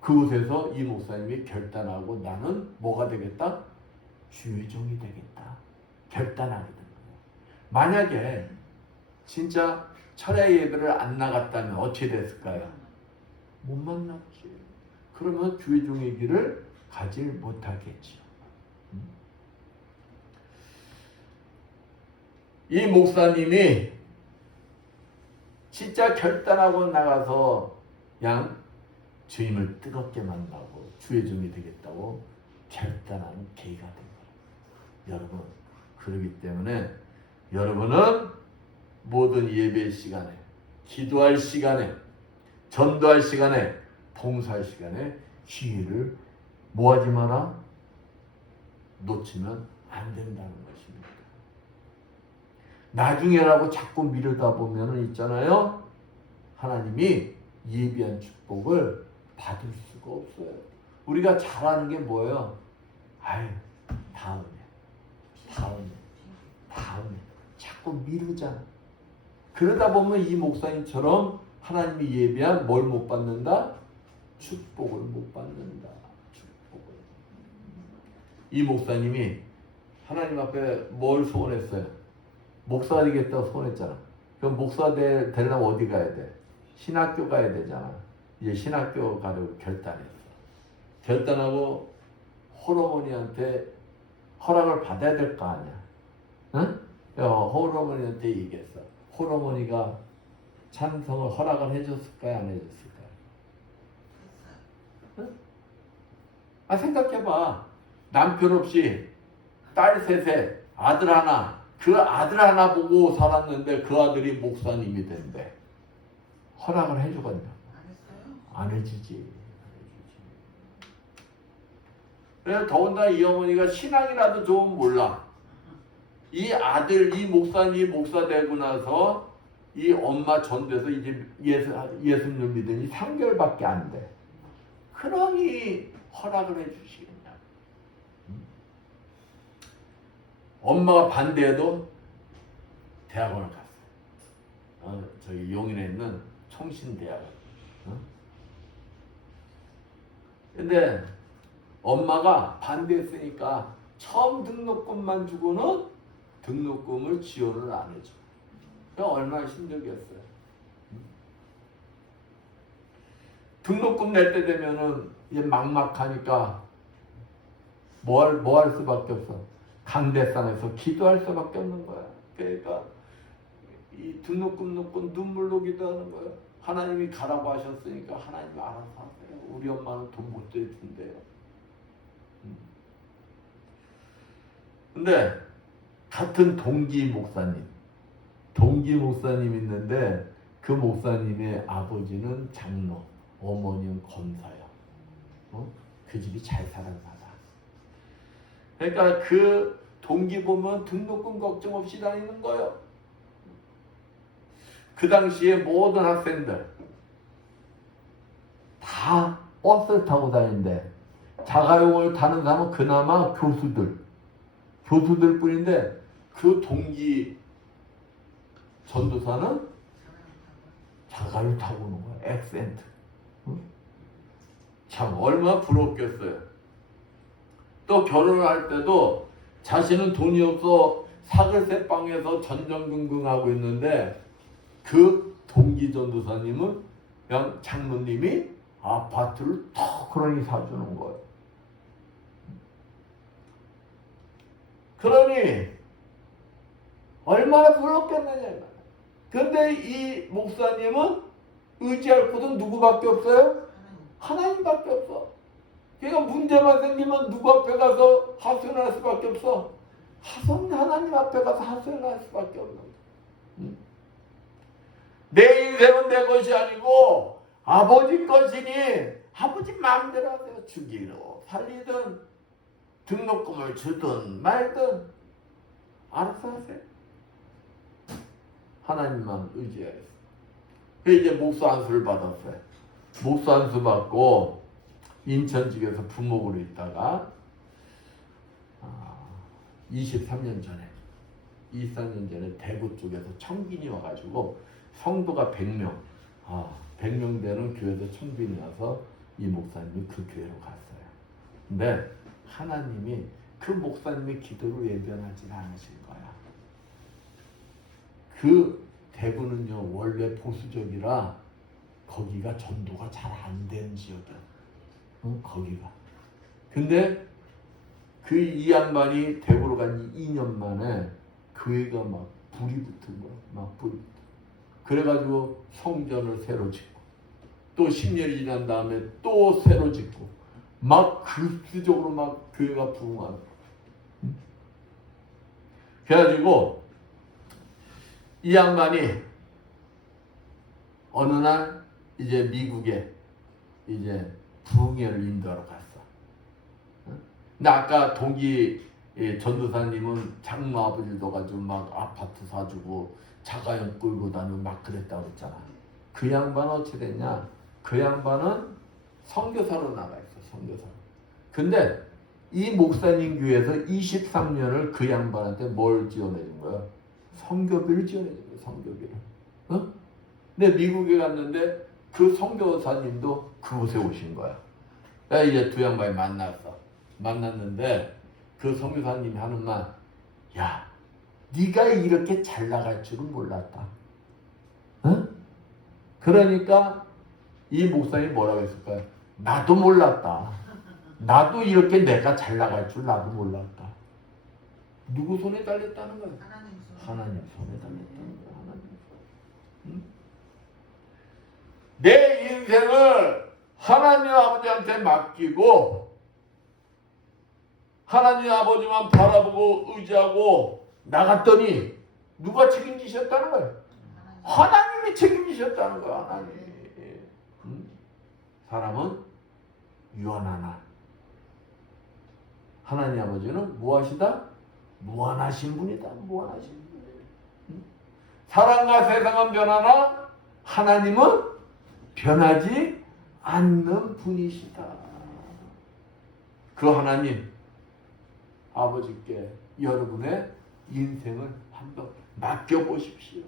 그곳에서 이 목사님이 결단하고 나는 뭐가 되겠다? 주의 종이 되겠다. 결단하게 된 거예요. 만약에 진짜 철야 예배를 안 나갔다면 어떻게 됐을까요? 못 만났지. 그러면 주의 종의 길을 가질 못하겠지요. 이 목사님이 진짜 결단하고 나가서 그냥 주님을 뜨겁게 만나고 주의 종이 되겠다고 결단하는 계기가 된 거예요. 여러분, 그렇기 때문에 여러분은 모든 예배 시간에, 기도할 시간에, 전도할 시간에, 봉사할 시간에 기회를 뭐하지 마라? 놓치면 안 된다는 것입니다. 나중에라고 자꾸 미루다 보면 있잖아요. 하나님이 예비한 축복을 받을 수가 없어요. 우리가 잘하는 게 뭐예요? 아유, 다음에. 자꾸 미루잖아. 그러다 보면 이 목사님처럼 하나님이 예비한 뭘 못 받는다? 축복을 못 받는다. 축복을. 이 목사님이 하나님 앞에 뭘 소원했어요? 목사 되겠다고 소원했잖아. 그럼 목사 되려면 어디 가야 돼? 신학교 가야 되잖아. 이제 신학교 가려고 결단했어. 결단하고 홀어머니한테 허락을 받아야 될 거 아니야. 응? 홀어머니한테 얘기했어. 홀어머니가 찬성을 허락을 해줬을까요? 안 해줬을까요? 응? 생각해봐. 남편 없이 딸 셋에 아들 하나, 그 아들 하나 보고 살았는데 그 아들이 목사님이 된대. 허락을 해주거든요. 안 해주지. 그래서 더군다나 이 어머니가 신앙이라도 좀 몰라. 이 아들, 이 목사님이 목사 되고 나서 이 엄마 전돼서 이제 예수님을 믿으니 3개월밖에 안 돼. 그러니 허락을 해주시겠냐. 엄마가 반대해도 대학원을 갔어요. 저기 용인에 있는 총신대학원. 근데 엄마가 반대했으니까 처음 등록금만 주고는 등록금을 지원을 안 해줘. 얼마나 힘들겠어요. 등록금 낼 때 되면은 이제 막막하니까 뭐 할 수밖에 없어. 강대상에서 기도할 수밖에 없는 거야. 그러니까 이 등록금 놓고 눈물로 기도하는 거야. 하나님이 가라고 하셨으니까 하나님 알아서 하세요. 우리 엄마는 돈 못 대준대요. 근데 같은 동기 목사님 있는데 그 목사님의 아버지는 장로, 어머니는 검사야. 그 집이 잘 살았나 봐. 그러니까 그 동기 보면 등록금 걱정 없이 다니는 거예요. 그 당시에 모든 학생들 다 버스를 타고 다니는데 자가용을 타는 사람은 그나마 교수들 뿐인데 그 동기 전도사는 자가용 타고 오는 거야. 액센트. 참 얼마나 부럽겠어요. 또 결혼을 할 때도 자신은 돈이 없어 사글세 방에서 전전긍긍하고 있는데 그 동기 전도사님은 그냥 장로님이 아파트를 턱그러니 사주는 거예요. 그러니 얼마나 부럽겠느냐. 근데 이 목사님은 의지할 곳은 누구밖에 없어요? 하나님밖에 없어. 그러니까 문제만 생기면 누구 앞에 가서 하소연할 수밖에 없어. 하나님 앞에 가서 하소연할 수밖에 없는 거야. 내 인생은 내 것이 아니고 아버지 것이니 아버지 마음대로 하세요. 죽이고 살리든 등록금을 주든 말든 알아서 하세요. 하나님만 의지해야겠어요. 그래서 이제 목사 안수를 받았어요. 목사 안수 받고 인천직에서 부목으로 있다가 23년 전에 대구 쪽에서 청빈이 와가지고 성도가 100명 100명 되는 교회에서 청빈이 와서 이 목사님이 그 교회로 갔어요. 근데 하나님이 그 목사님의 기도를 외면하지 않으실 거야. 그 대구는요 원래 보수적이라 거기가 전도가 잘 안 된 지역이야. 거기가. 근데 그 이 양반이 대구로 간 2년 만에 교회가 막 불이 붙은 거야. 막 불이. 그래가지고 성전을 새로 짓고 또 10년이 지난 다음에 또 새로 짓고 막 급수적으로 막 교회가 부흥하는 거야. 그래가지고 이 양반이 어느 날 이제 미국에 이제 부흥회를 인도하러 갔어. 근데 아까 동기 전도사님은 장로 아버지도 가지고 막 아파트 사주고 자가용 끌고 다니고 막 그랬다고 했잖아. 그 양반은 어찌 됐냐? 그 양반은 선교사로 나가 있어. 선교사로. 근데 이 목사님 교회에서 23년을 그 양반한테 뭘 지원해준 거야? 선교비를 지원해준 거야. 선교비를. 근데 미국에 갔는데 그 선교사님도 그곳에 오신 거야. 내가 이제 두 양반이 만났는데 그 선교사님이 하는 말, 야, 네가 이렇게 잘 나갈 줄은 몰랐다. 그러니까 이 목사님이 뭐라고 했을까요? 나도 몰랐다. 나도 이렇게 내가 잘 나갈 줄 나도 몰랐다. 누구 손에 달렸다는 거야? 하나님 손에 달렸다는 거야. 하나님 손. 내 인생을 하나님 아버지한테 맡기고 하나님 아버지만 바라보고 의지하고 나갔더니 누가 책임지셨다는 거예요? 하나님이 책임지셨다는 거야. 하나님이. 사람은 유한하나 하나님 아버지는 무엇이다? 무한하신 분이다. 무한하신 분. 사람과 세상은 변하나 하나님은 변하지 않는 분이시다. 그 하나님 아버지께 여러분의 인생을 한번 맡겨보십시오.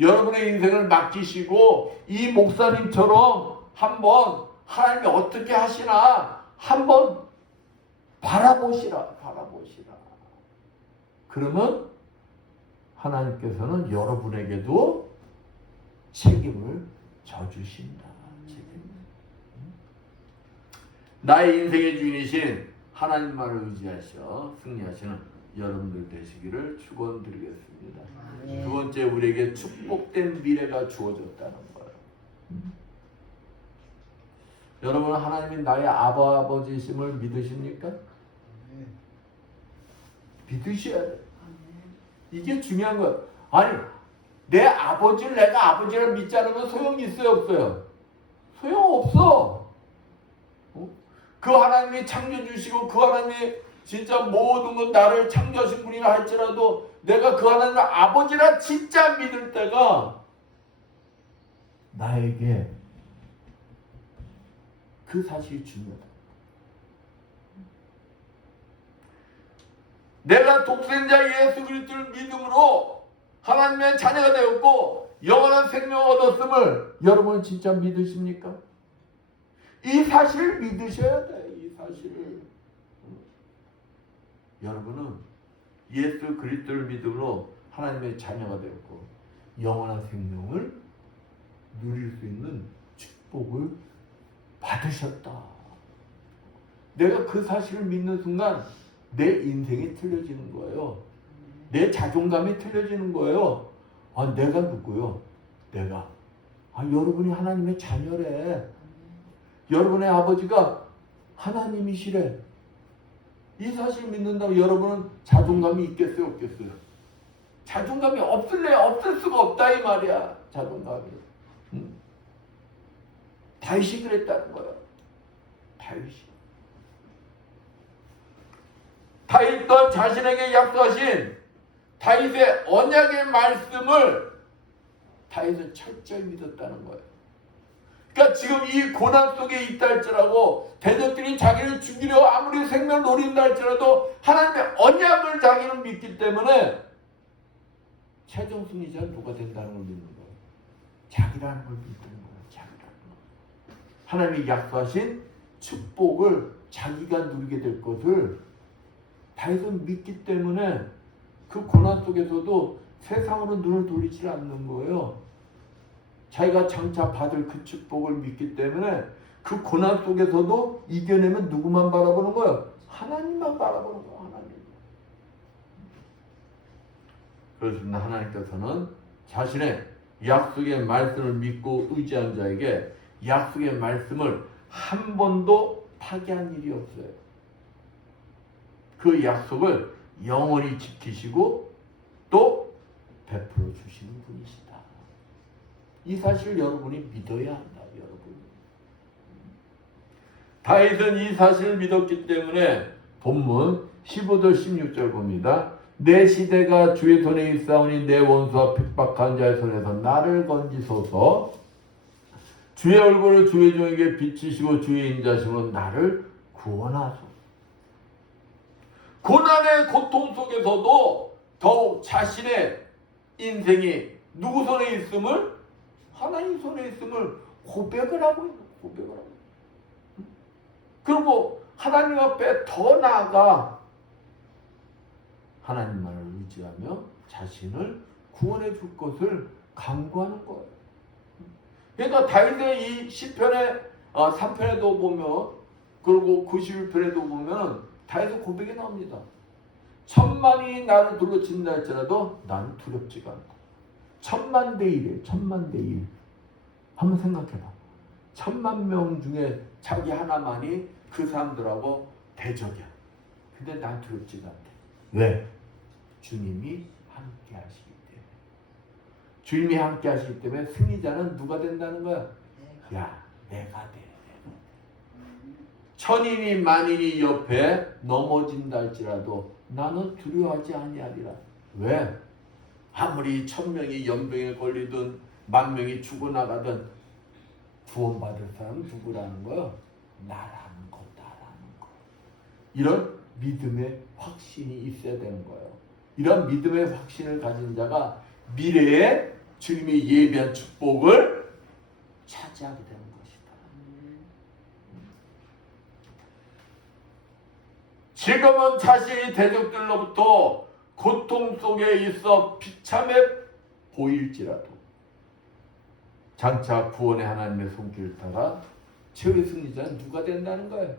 여러분의 인생을 맡기시고 이 목사님처럼 한번 하나님이 어떻게 하시나 한번 바라보시라. 그러면 하나님께서는 여러분에게도 책임을 져주신다. 나의 인생의 주인이신 하나님만을 의지하셔 승리하시는 여러분들 되시기를 축원드리겠습니다. 두 번째, 우리에게 축복된 미래가 주어졌다는 거예요. 여러분, 하나님이 나의 아버지심을 믿으십니까? 믿으셔야 돼. 이게 중요한 거야. 아니, 내 아버지를 내가 아버지를 믿지 않으면 소용이 있어요, 없어요? 소용없어. 그 하나님이 창조주시고 그 하나님이 진짜 모든 것 나를 창조하신 분이라 할지라도 내가 그 하나님을 아버지라 진짜 믿을 때가 나에게 그 사실이 중요하다. 내가 독생자 예수 그리스도를 믿음으로 하나님의 자녀가 되었고 영원한 생명을 얻었음을 여러분은 진짜 믿으십니까? 이 사실을 믿으셔야 돼. 이 사실을. 여러분은 예수 그리스도를 믿음으로 하나님의 자녀가 되었고 영원한 생명을 누릴 수 있는 축복을 받으셨다. 내가 그 사실을 믿는 순간 내 인생이 틀려지는 거예요. 내 자존감이 틀려지는 거예요. 아, 내가 누구요? 내가. 아, 여러분이 하나님의 자녀래. 여러분의 아버지가 하나님이시래. 이 사실 믿는다면 여러분은 자존감이 있겠어요, 없겠어요? 자존감이 없을래? 없을 수가 없다 이 말이야. 자존감이. 다윗이 그랬다는 거야. 다윗 또한 자신에게 약속하신 다윗의 언약의 말씀을 다윗은 철저히 믿었다는 거예요. 그러니까 지금 이 고난 속에 있다 할지라도 대적들이 자기를 죽이려 아무리 생명을 노린다 할지라도 하나님의 언약을 자기는 믿기 때문에 최종 승리자는 누가 된다는 걸 믿는 거예요. 자기라는 걸 믿는 거예요. 자기라는 거. 하나님이 약속하신 축복을 자기가 누리게 될 것을 다윗은 믿기 때문에 그 고난 속에서도 세상으로 눈을 돌리지 않는 거예요. 자기가 장차 받을 그 축복을 믿기 때문에 그 고난 속에서도 이겨내면 누구만 바라보는 거예요? 하나님만 바라보는 거예요. 하나님. 그렇습니다. 하나님께서는 자신의 약속의 말씀을 믿고 의지한 자에게 약속의 말씀을 한 번도 파기한 일이 없어요. 그 약속을 영원히 지키시고 또 베풀어 주시는 분이시다. 이 사실을 여러분이 믿어야 한다. 여러분. 다윗은 이 사실을 믿었기 때문에 본문 15절 16절 봅니다. 내 시대가 주의 손에 있사오니 내 원수와 핍박한 자의 손에서 나를 건지소서. 주의 얼굴을 주의 종에게 비치시고 주의 인자심으로 나를 구원하소서. 고난의 고통 속에서도 더욱 자신의 인생이 누구 손에 있음을? 하나님 손에 있음을 고백을 하고 있는 거예요. 그리고 하나님 앞에 더 나아가 하나님만을 의지하며 자신을 구원해 줄 것을 강구하는 거예요. 그러니까 다윗의 이 시편의 3편에도 보면 그리고 91편에도 보면 다윗의 고백이 나옵니다. 천만이 나를 둘러친다 할지라도 나는 두렵지가 않고. 1000만 대 1이에요. 1000만 대 1. 한번 생각해봐. 1000만 중에 자기 하나만이 그 사람들하고 대적이야. 근데 난 두렵지가 않대. 왜? 주님이 함께 하시기 때문에. 주님이 함께 하시기 때문에 승리자는 누가 된다는 거야? 야, 내가 돼. 천인이 만인이 옆에 넘어진다 할지라도 나는 두려워하지 아니하리라. 왜? 아무리 1000명이 연병에 걸리든 10,000명이 죽어나가든 구원받을 사람은 누구라는 거야? 나라는 거. 이런 믿음의 확신이 있어야 되는 거예요. 이런 믿음의 확신을 가진 자가 미래에 주님이 예비한 축복을 차지하게 되는 것이다. 지금은 자신이 대적들로부터 고통 속에 있어 비참해 보일지라도 장차 구원의 하나님의 손길을 따라 최후의 승리자는 누가 된다는 거예요?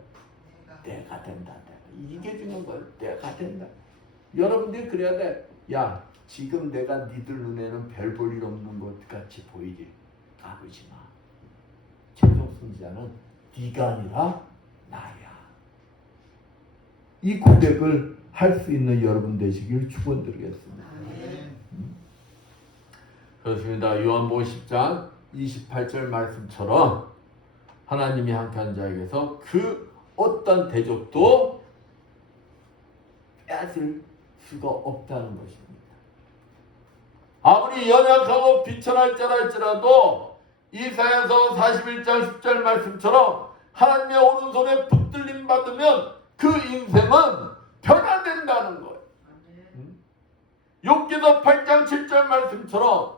내가 된다. 이게 중요한 거예요. 내가 된다. 여러분들이 그래야 돼. 야, 지금 내가 니들 눈에는 별 볼 일 없는 것 같이 보이지. 까불지 마. 최종 승리자는 네가 아니라 나야. 이 고백을 할 수 있는 여러분 되시길 축원드리겠습니다. 그렇습니다. 요한복음 10장 28절 말씀처럼 하나님이 함께한 자에게서 그 어떤 대적도 빼앗을 수가 없다는 것입니다. 아무리 연약하고 비천할 자라 할지라도 이사야서 41장 10절 말씀처럼 하나님의 오른손에 붙들림 받으면 그 인생은 변화된다는 거예요. 욥기서 8장 7절 말씀처럼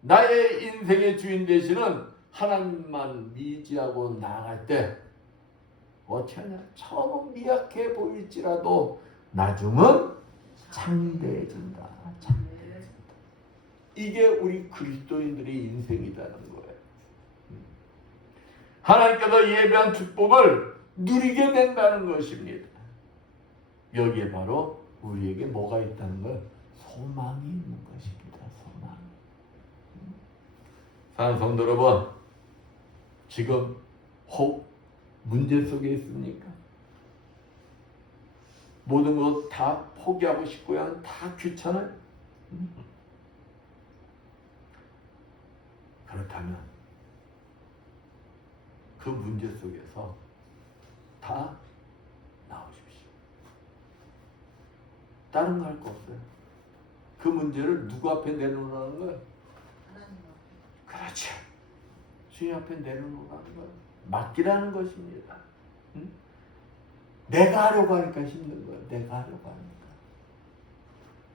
나의 인생의 주인 되시는 하나님만 의지하고 나아갈 때 어쩌냐 처음은 미약해 보일지라도 나중은 창대해진다. 창대해진다. 이게 우리 그리스도인들의 인생이라는 거예요. 하나님께서 예배한 축복을 누리게 된다는 것입니다. 여기에 바로 우리에게 뭐가 있다는 걸 소망이 있는 것입니다. 소망. 사랑하는 성도 여러분, 지금 혹 문제 속에 있습니까? 모든 것 다 포기하고 싶고요. 다 귀찮아요. 그렇다면 그 문제 속에서 다 나오십시오. 다른 거 할 거 없어요. 그 문제를 누구 앞에 내놓으라는 거예요? 그렇죠. 주님 앞에 내놓으라는 거예요. 맡기라는 것입니다. 응? 내가 하려고 하니까 힘든 거예요. 내가 하려고 하니까.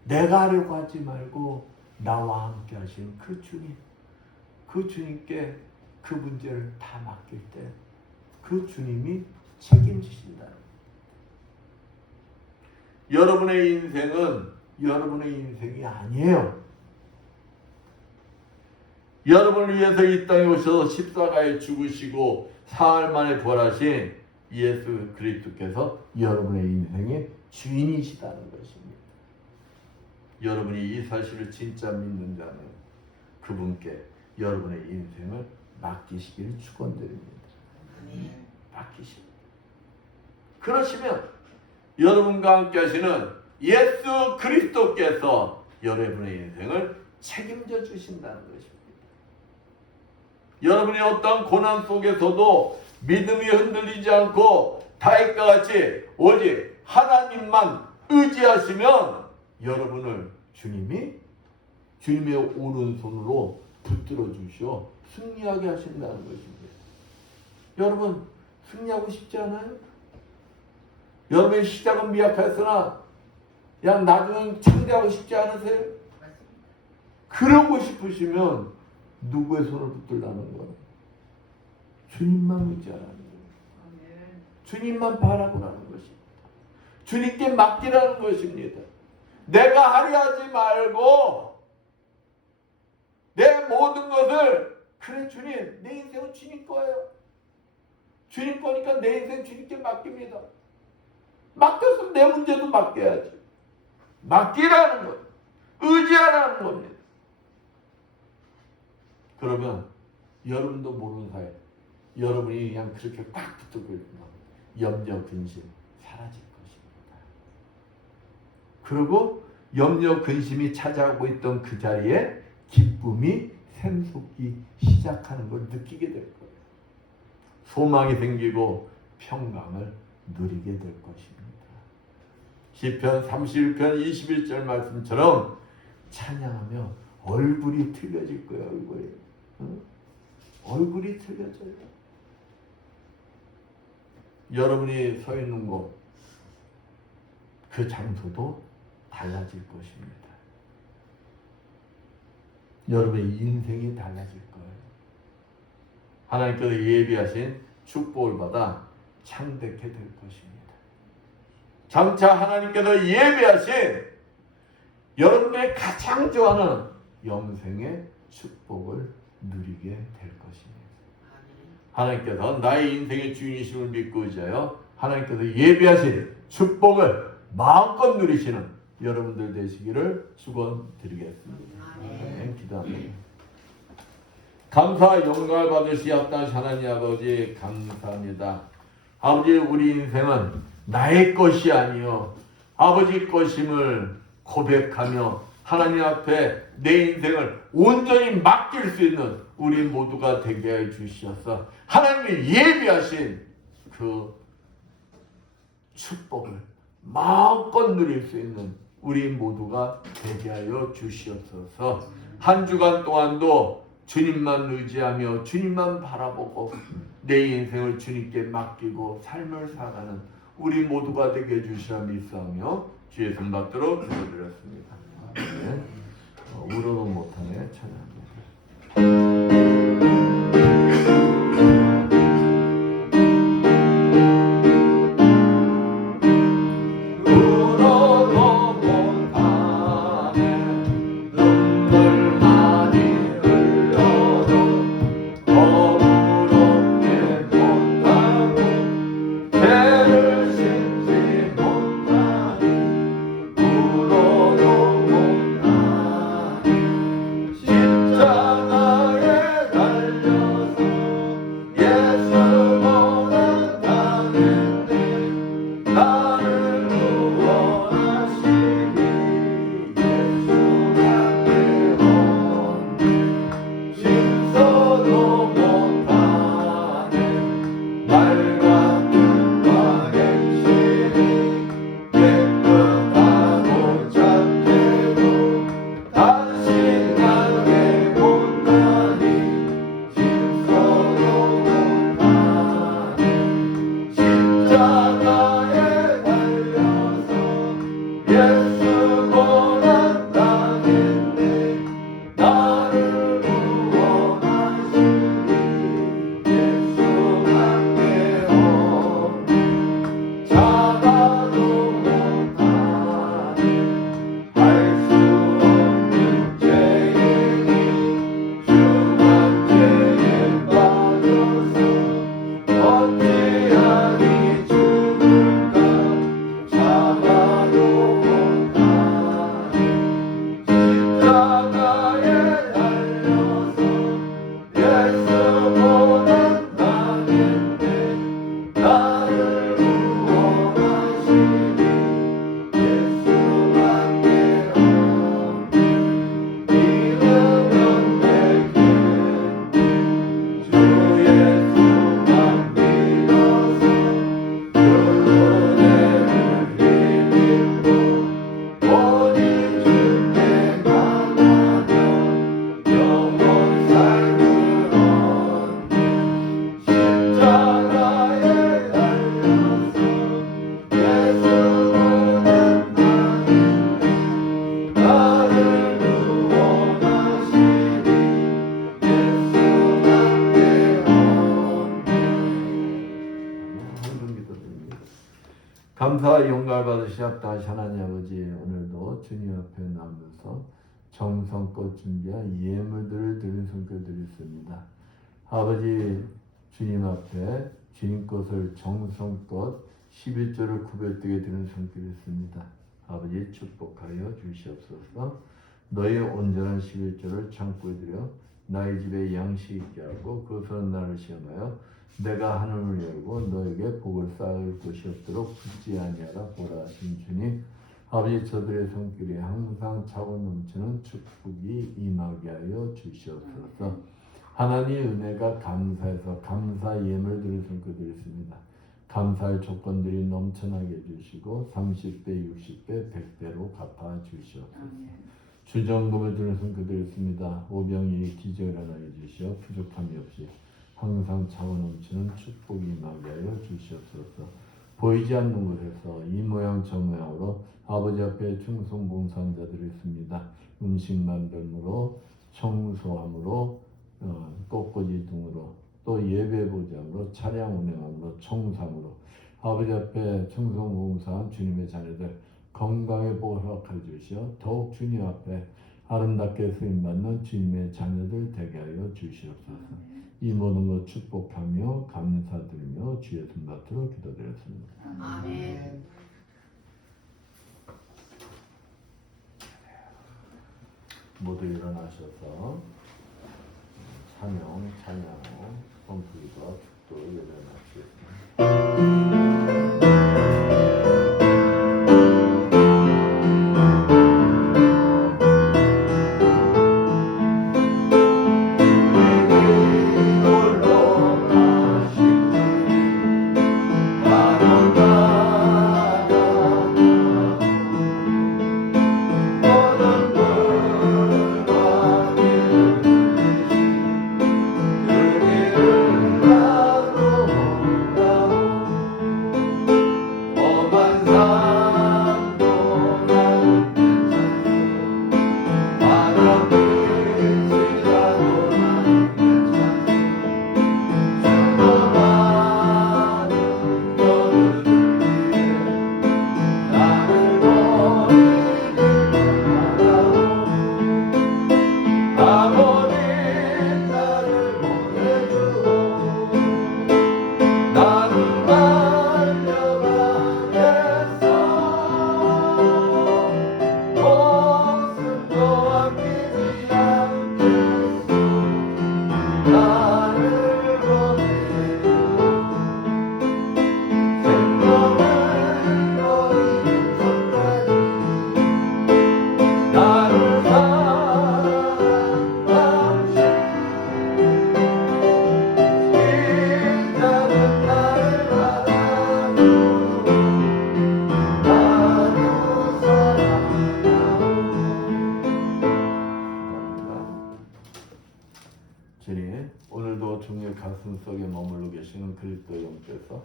내가 하려고 하지 말고 나와 함께 하신 그 주님, 그 주님께 그 문제를 다 맡길 때 그 주님이 책임지신다. 여러분의 인생은 여러분의 인생이 아니에요. 여러분을 위해서 이 땅에 오셔서 십자가에 죽으시고 사흘 만에 부활하신 예수 그리스도께서 여러분의 인생의 주인이시다는 것입니다. 여러분이 이 사실을 진짜 믿는 자는 그분께 여러분의 인생을 맡기시기를 축원드립니다. 맡기십니다. 그러시면 여러분과 함께 하시는 예수 그리스도께서 여러분의 인생을 책임져 주신다는 것입니다. 여러분이 어떤 고난 속에서도 믿음이 흔들리지 않고 다윗과 같이 오직 하나님만 의지하시면 여러분을 주님이 주님의 오른손으로 붙들어 주시어 승리하게 하신다는 것입니다. 여러분 승리하고 싶지 않아요? 여러분의 시작은 미약하였으나 그냥 나중은 창대하고 싶지 않으세요? 그러고 싶으시면 누구의 손을 붙들라는 거예요? 주님만 의지하라는 거예요. 주님만 바라보라는 것입니다. 주님께 맡기라는 것입니다. 내가 하려 하지 말고 내 모든 것을 그래 주님 내 인생은 주님 거예요. 주님 거니까 내 인생 주님께 맡깁니다. 맡겼으면 내 문제도 맡겨야지. 맡기라는 것, 의지하라는 겁니다. 그러면 여러분도 모르는 사이에 여러분이 그냥 그렇게 꽉 붙들고 있으면 염려, 근심 사라질 것입니다. 그리고 염려, 근심이 차지하고 있던 그 자리에 기쁨이 샘솟기 시작하는 걸 느끼게 될 거예요. 소망이 생기고 평강을 누리게 될 것입니다. 시편 31편 21절 말씀처럼 찬양하며 얼굴이 틀려질 거예요. 얼굴이. 응? 얼굴이 틀려져요. 여러분이 서 있는 곳, 그 장소도 달라질 것입니다. 여러분의 인생이 달라질 거예요. 하나님께서 예비하신 축복을 받아 창대케 될 것입니다. 장차 하나님께서 예비하신 여러분의 가장 좋아하는 영생의 축복을 누리게 될 것입니다. 하나님께서 나의 인생의 주인이심을 믿고 의지하여 하나님께서 예비하신 축복을 마음껏 누리시는 여러분들 되시기를 축원드리겠습니다. 아멘. 기도합니다. 감사 영광을 받으시 합당하신 하나님 아버지 감사합니다. 아버지 우리 인생은 나의 것이 아니요 아버지 것임을 고백하며 하나님 앞에 내 인생을 온전히 맡길 수 있는 우리 모두가 되게 해 주시옵소서. 하나님이 예비하신 그 축복을 마음껏 누릴 수 있는 우리 모두가 되게 하여 주시옵소서. 한 주간 동안도 주님만 의지하며 주님만 바라보고 내 인생을 주님께 맡기고 삶을 살아가는 우리 모두가 되게 해주시라 믿사오며 주의 손 받도록 기도드렸습니다. 네. 울어도 못하네. 찬양합니다. 감사와 영광을 받으시옵다. 하나님 아버지, 오늘도 주님 앞에 나오면서 정성껏 준비한 예물들을 드린 손길 드리겠습니다. 아버지, 주님 앞에 주님 것을 정성껏 11조를 구별되게 드리는 손길이었습니다. 아버지 축복하여 주시옵소서. 너의 온전한 11조를 창고에 들여 나의 집에 양식 있게 하고 그것으로 나를 시험하여 내가 하늘을 열고 너에게 복을 쌓을 것이 없도록 굳지 아니하라 보라 하신 주님, 아버지 저들의 손길에 항상 차고 넘치는 축복이 임하게 하여 주시옵소서. 하나님의 은혜가 감사해서 감사 예물 드릴 손길 드렸습니다. 감사할 조건들이 넘쳐나게 해주시고 30배, 60배, 100배로 갚아 주시옵소서. 주정금을 드릴 손길 드렸습니다. 오병이의 기적을 일어나게 해주시어 부족함이 없이 항상 차고 넘치는 축복이 임하게 하여 주시옵소서. 보이지 않는 곳에서 이 모양 저 모양으로 아버지 앞에 충성 봉사한 자들이 있습니다. 음식 만듦으로, 청소함으로, 꽃꽂이 등으로, 또 예배 보장으로, 차량 운행함으로, 청소함으로 아버지 앞에 충성 봉사한 주님의 자녀들 건강에 복을 허락하여 주시어 더욱 주님 앞에 아름답게 쓰임받는 주님의 자녀들 되게 하여 주시옵소서. 이 모든 것 축복하며 감사드리며 주의 손받들어 기도드렸습니다. 아멘. 모두 일어나셔서 찬양하고 헌금과 축도 예배하시겠습니다. 나를 보내고 생명을 버리는 것까지 나를 사랑하시 십자군 나를 받아주고 나도 사랑하오. 주님, 오늘도 주님의 가슴 속에 머물러 계시는 그리스도 영께서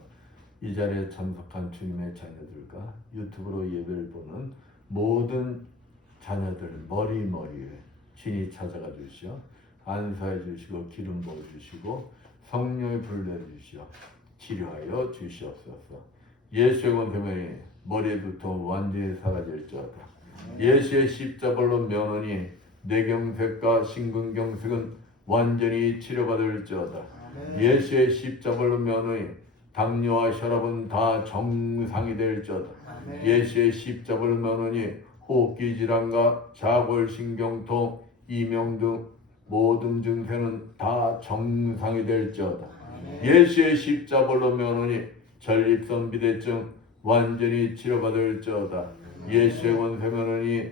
이 자리에 참석한 주님의 자녀들과 유튜브로 예배를 보는 모든 자녀들 머리머리에 주님이 찾아가 주시어 안수해 주시고 기름 부어 주시고 성령의 불 내려 주시어 치료하여 주시옵소서. 예수의 권세만이 머리의 두통 완전히 사라질지어다. 예수의 십자벌로 면허니 뇌경색과 심근경색은 완전히 치료받을지어다. 예수의 십자벌로 면허니 당뇨와 혈압은 다 정상이 될지어다. 예수의 십자벌로 면허니 호흡기 질환과 자골신경통, 이명 등 모든 증세는 다 정상이 될지어다. 예수의 십자벌로 면허니 전립선 비대증 완전히 치료받을지어다. 예수의 권세 면허니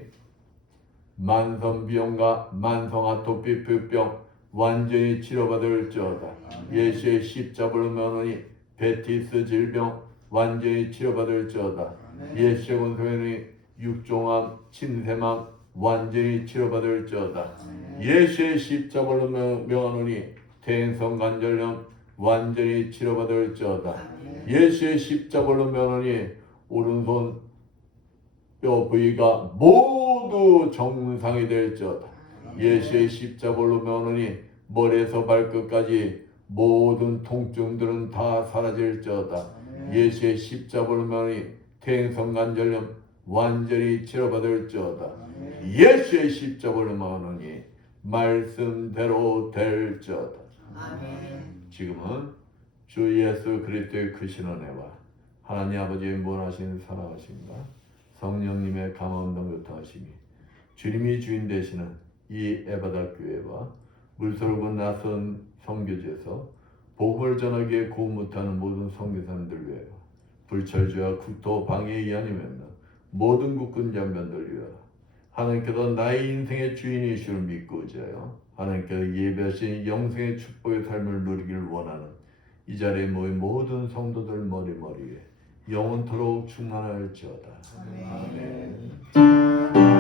만성비염과 만성아토피병 완전히 치료받을지어다. 예수의 십자벌로 면허니 베티스 질병 완전히 치료받을지어다. 예수의 권세 면허니 육종암, 침샘암 완전히 치료받을지어다. 예수의 십자벌로 면허니 퇴행성 관절염 완전히 치료받을지어다. 예수의 십자벌로 면허니 오른손 뼈 부위가 모두 정상이 될지어다. 예수의 십자벌로 면허니 머리에서 발끝까지 모든 통증들은 다 사라질지어다. 예수의 십자벌로 면허니 퇴행성 관절염 완전히 치료받을지어다. 예수의 십자벌로 면허니 말씀대로 될지어다. 지금은 주 예수 그리스도의 크신 은혜와 하나님 아버지의 무한하신 사랑하심과 성령님의 감화운동 교통하심이 주님이 주인 되시는 이 에바다 교회와 물설고 나선 선교지에서 복음을 전하기에 고움 못하는 모든 선교사님들 위하여 불철주와 국토 방해에 의하면 모든 국군 장병들 위하여 하나님께서 나의 인생의 주인이시를 믿고 의지하여 하나님께서 예배하신 영생의 축복의 삶을 누리기를 원하는 이 자리에 모인 모든 성도들 머리머리에 영원토록 충만할지어다. 아멘.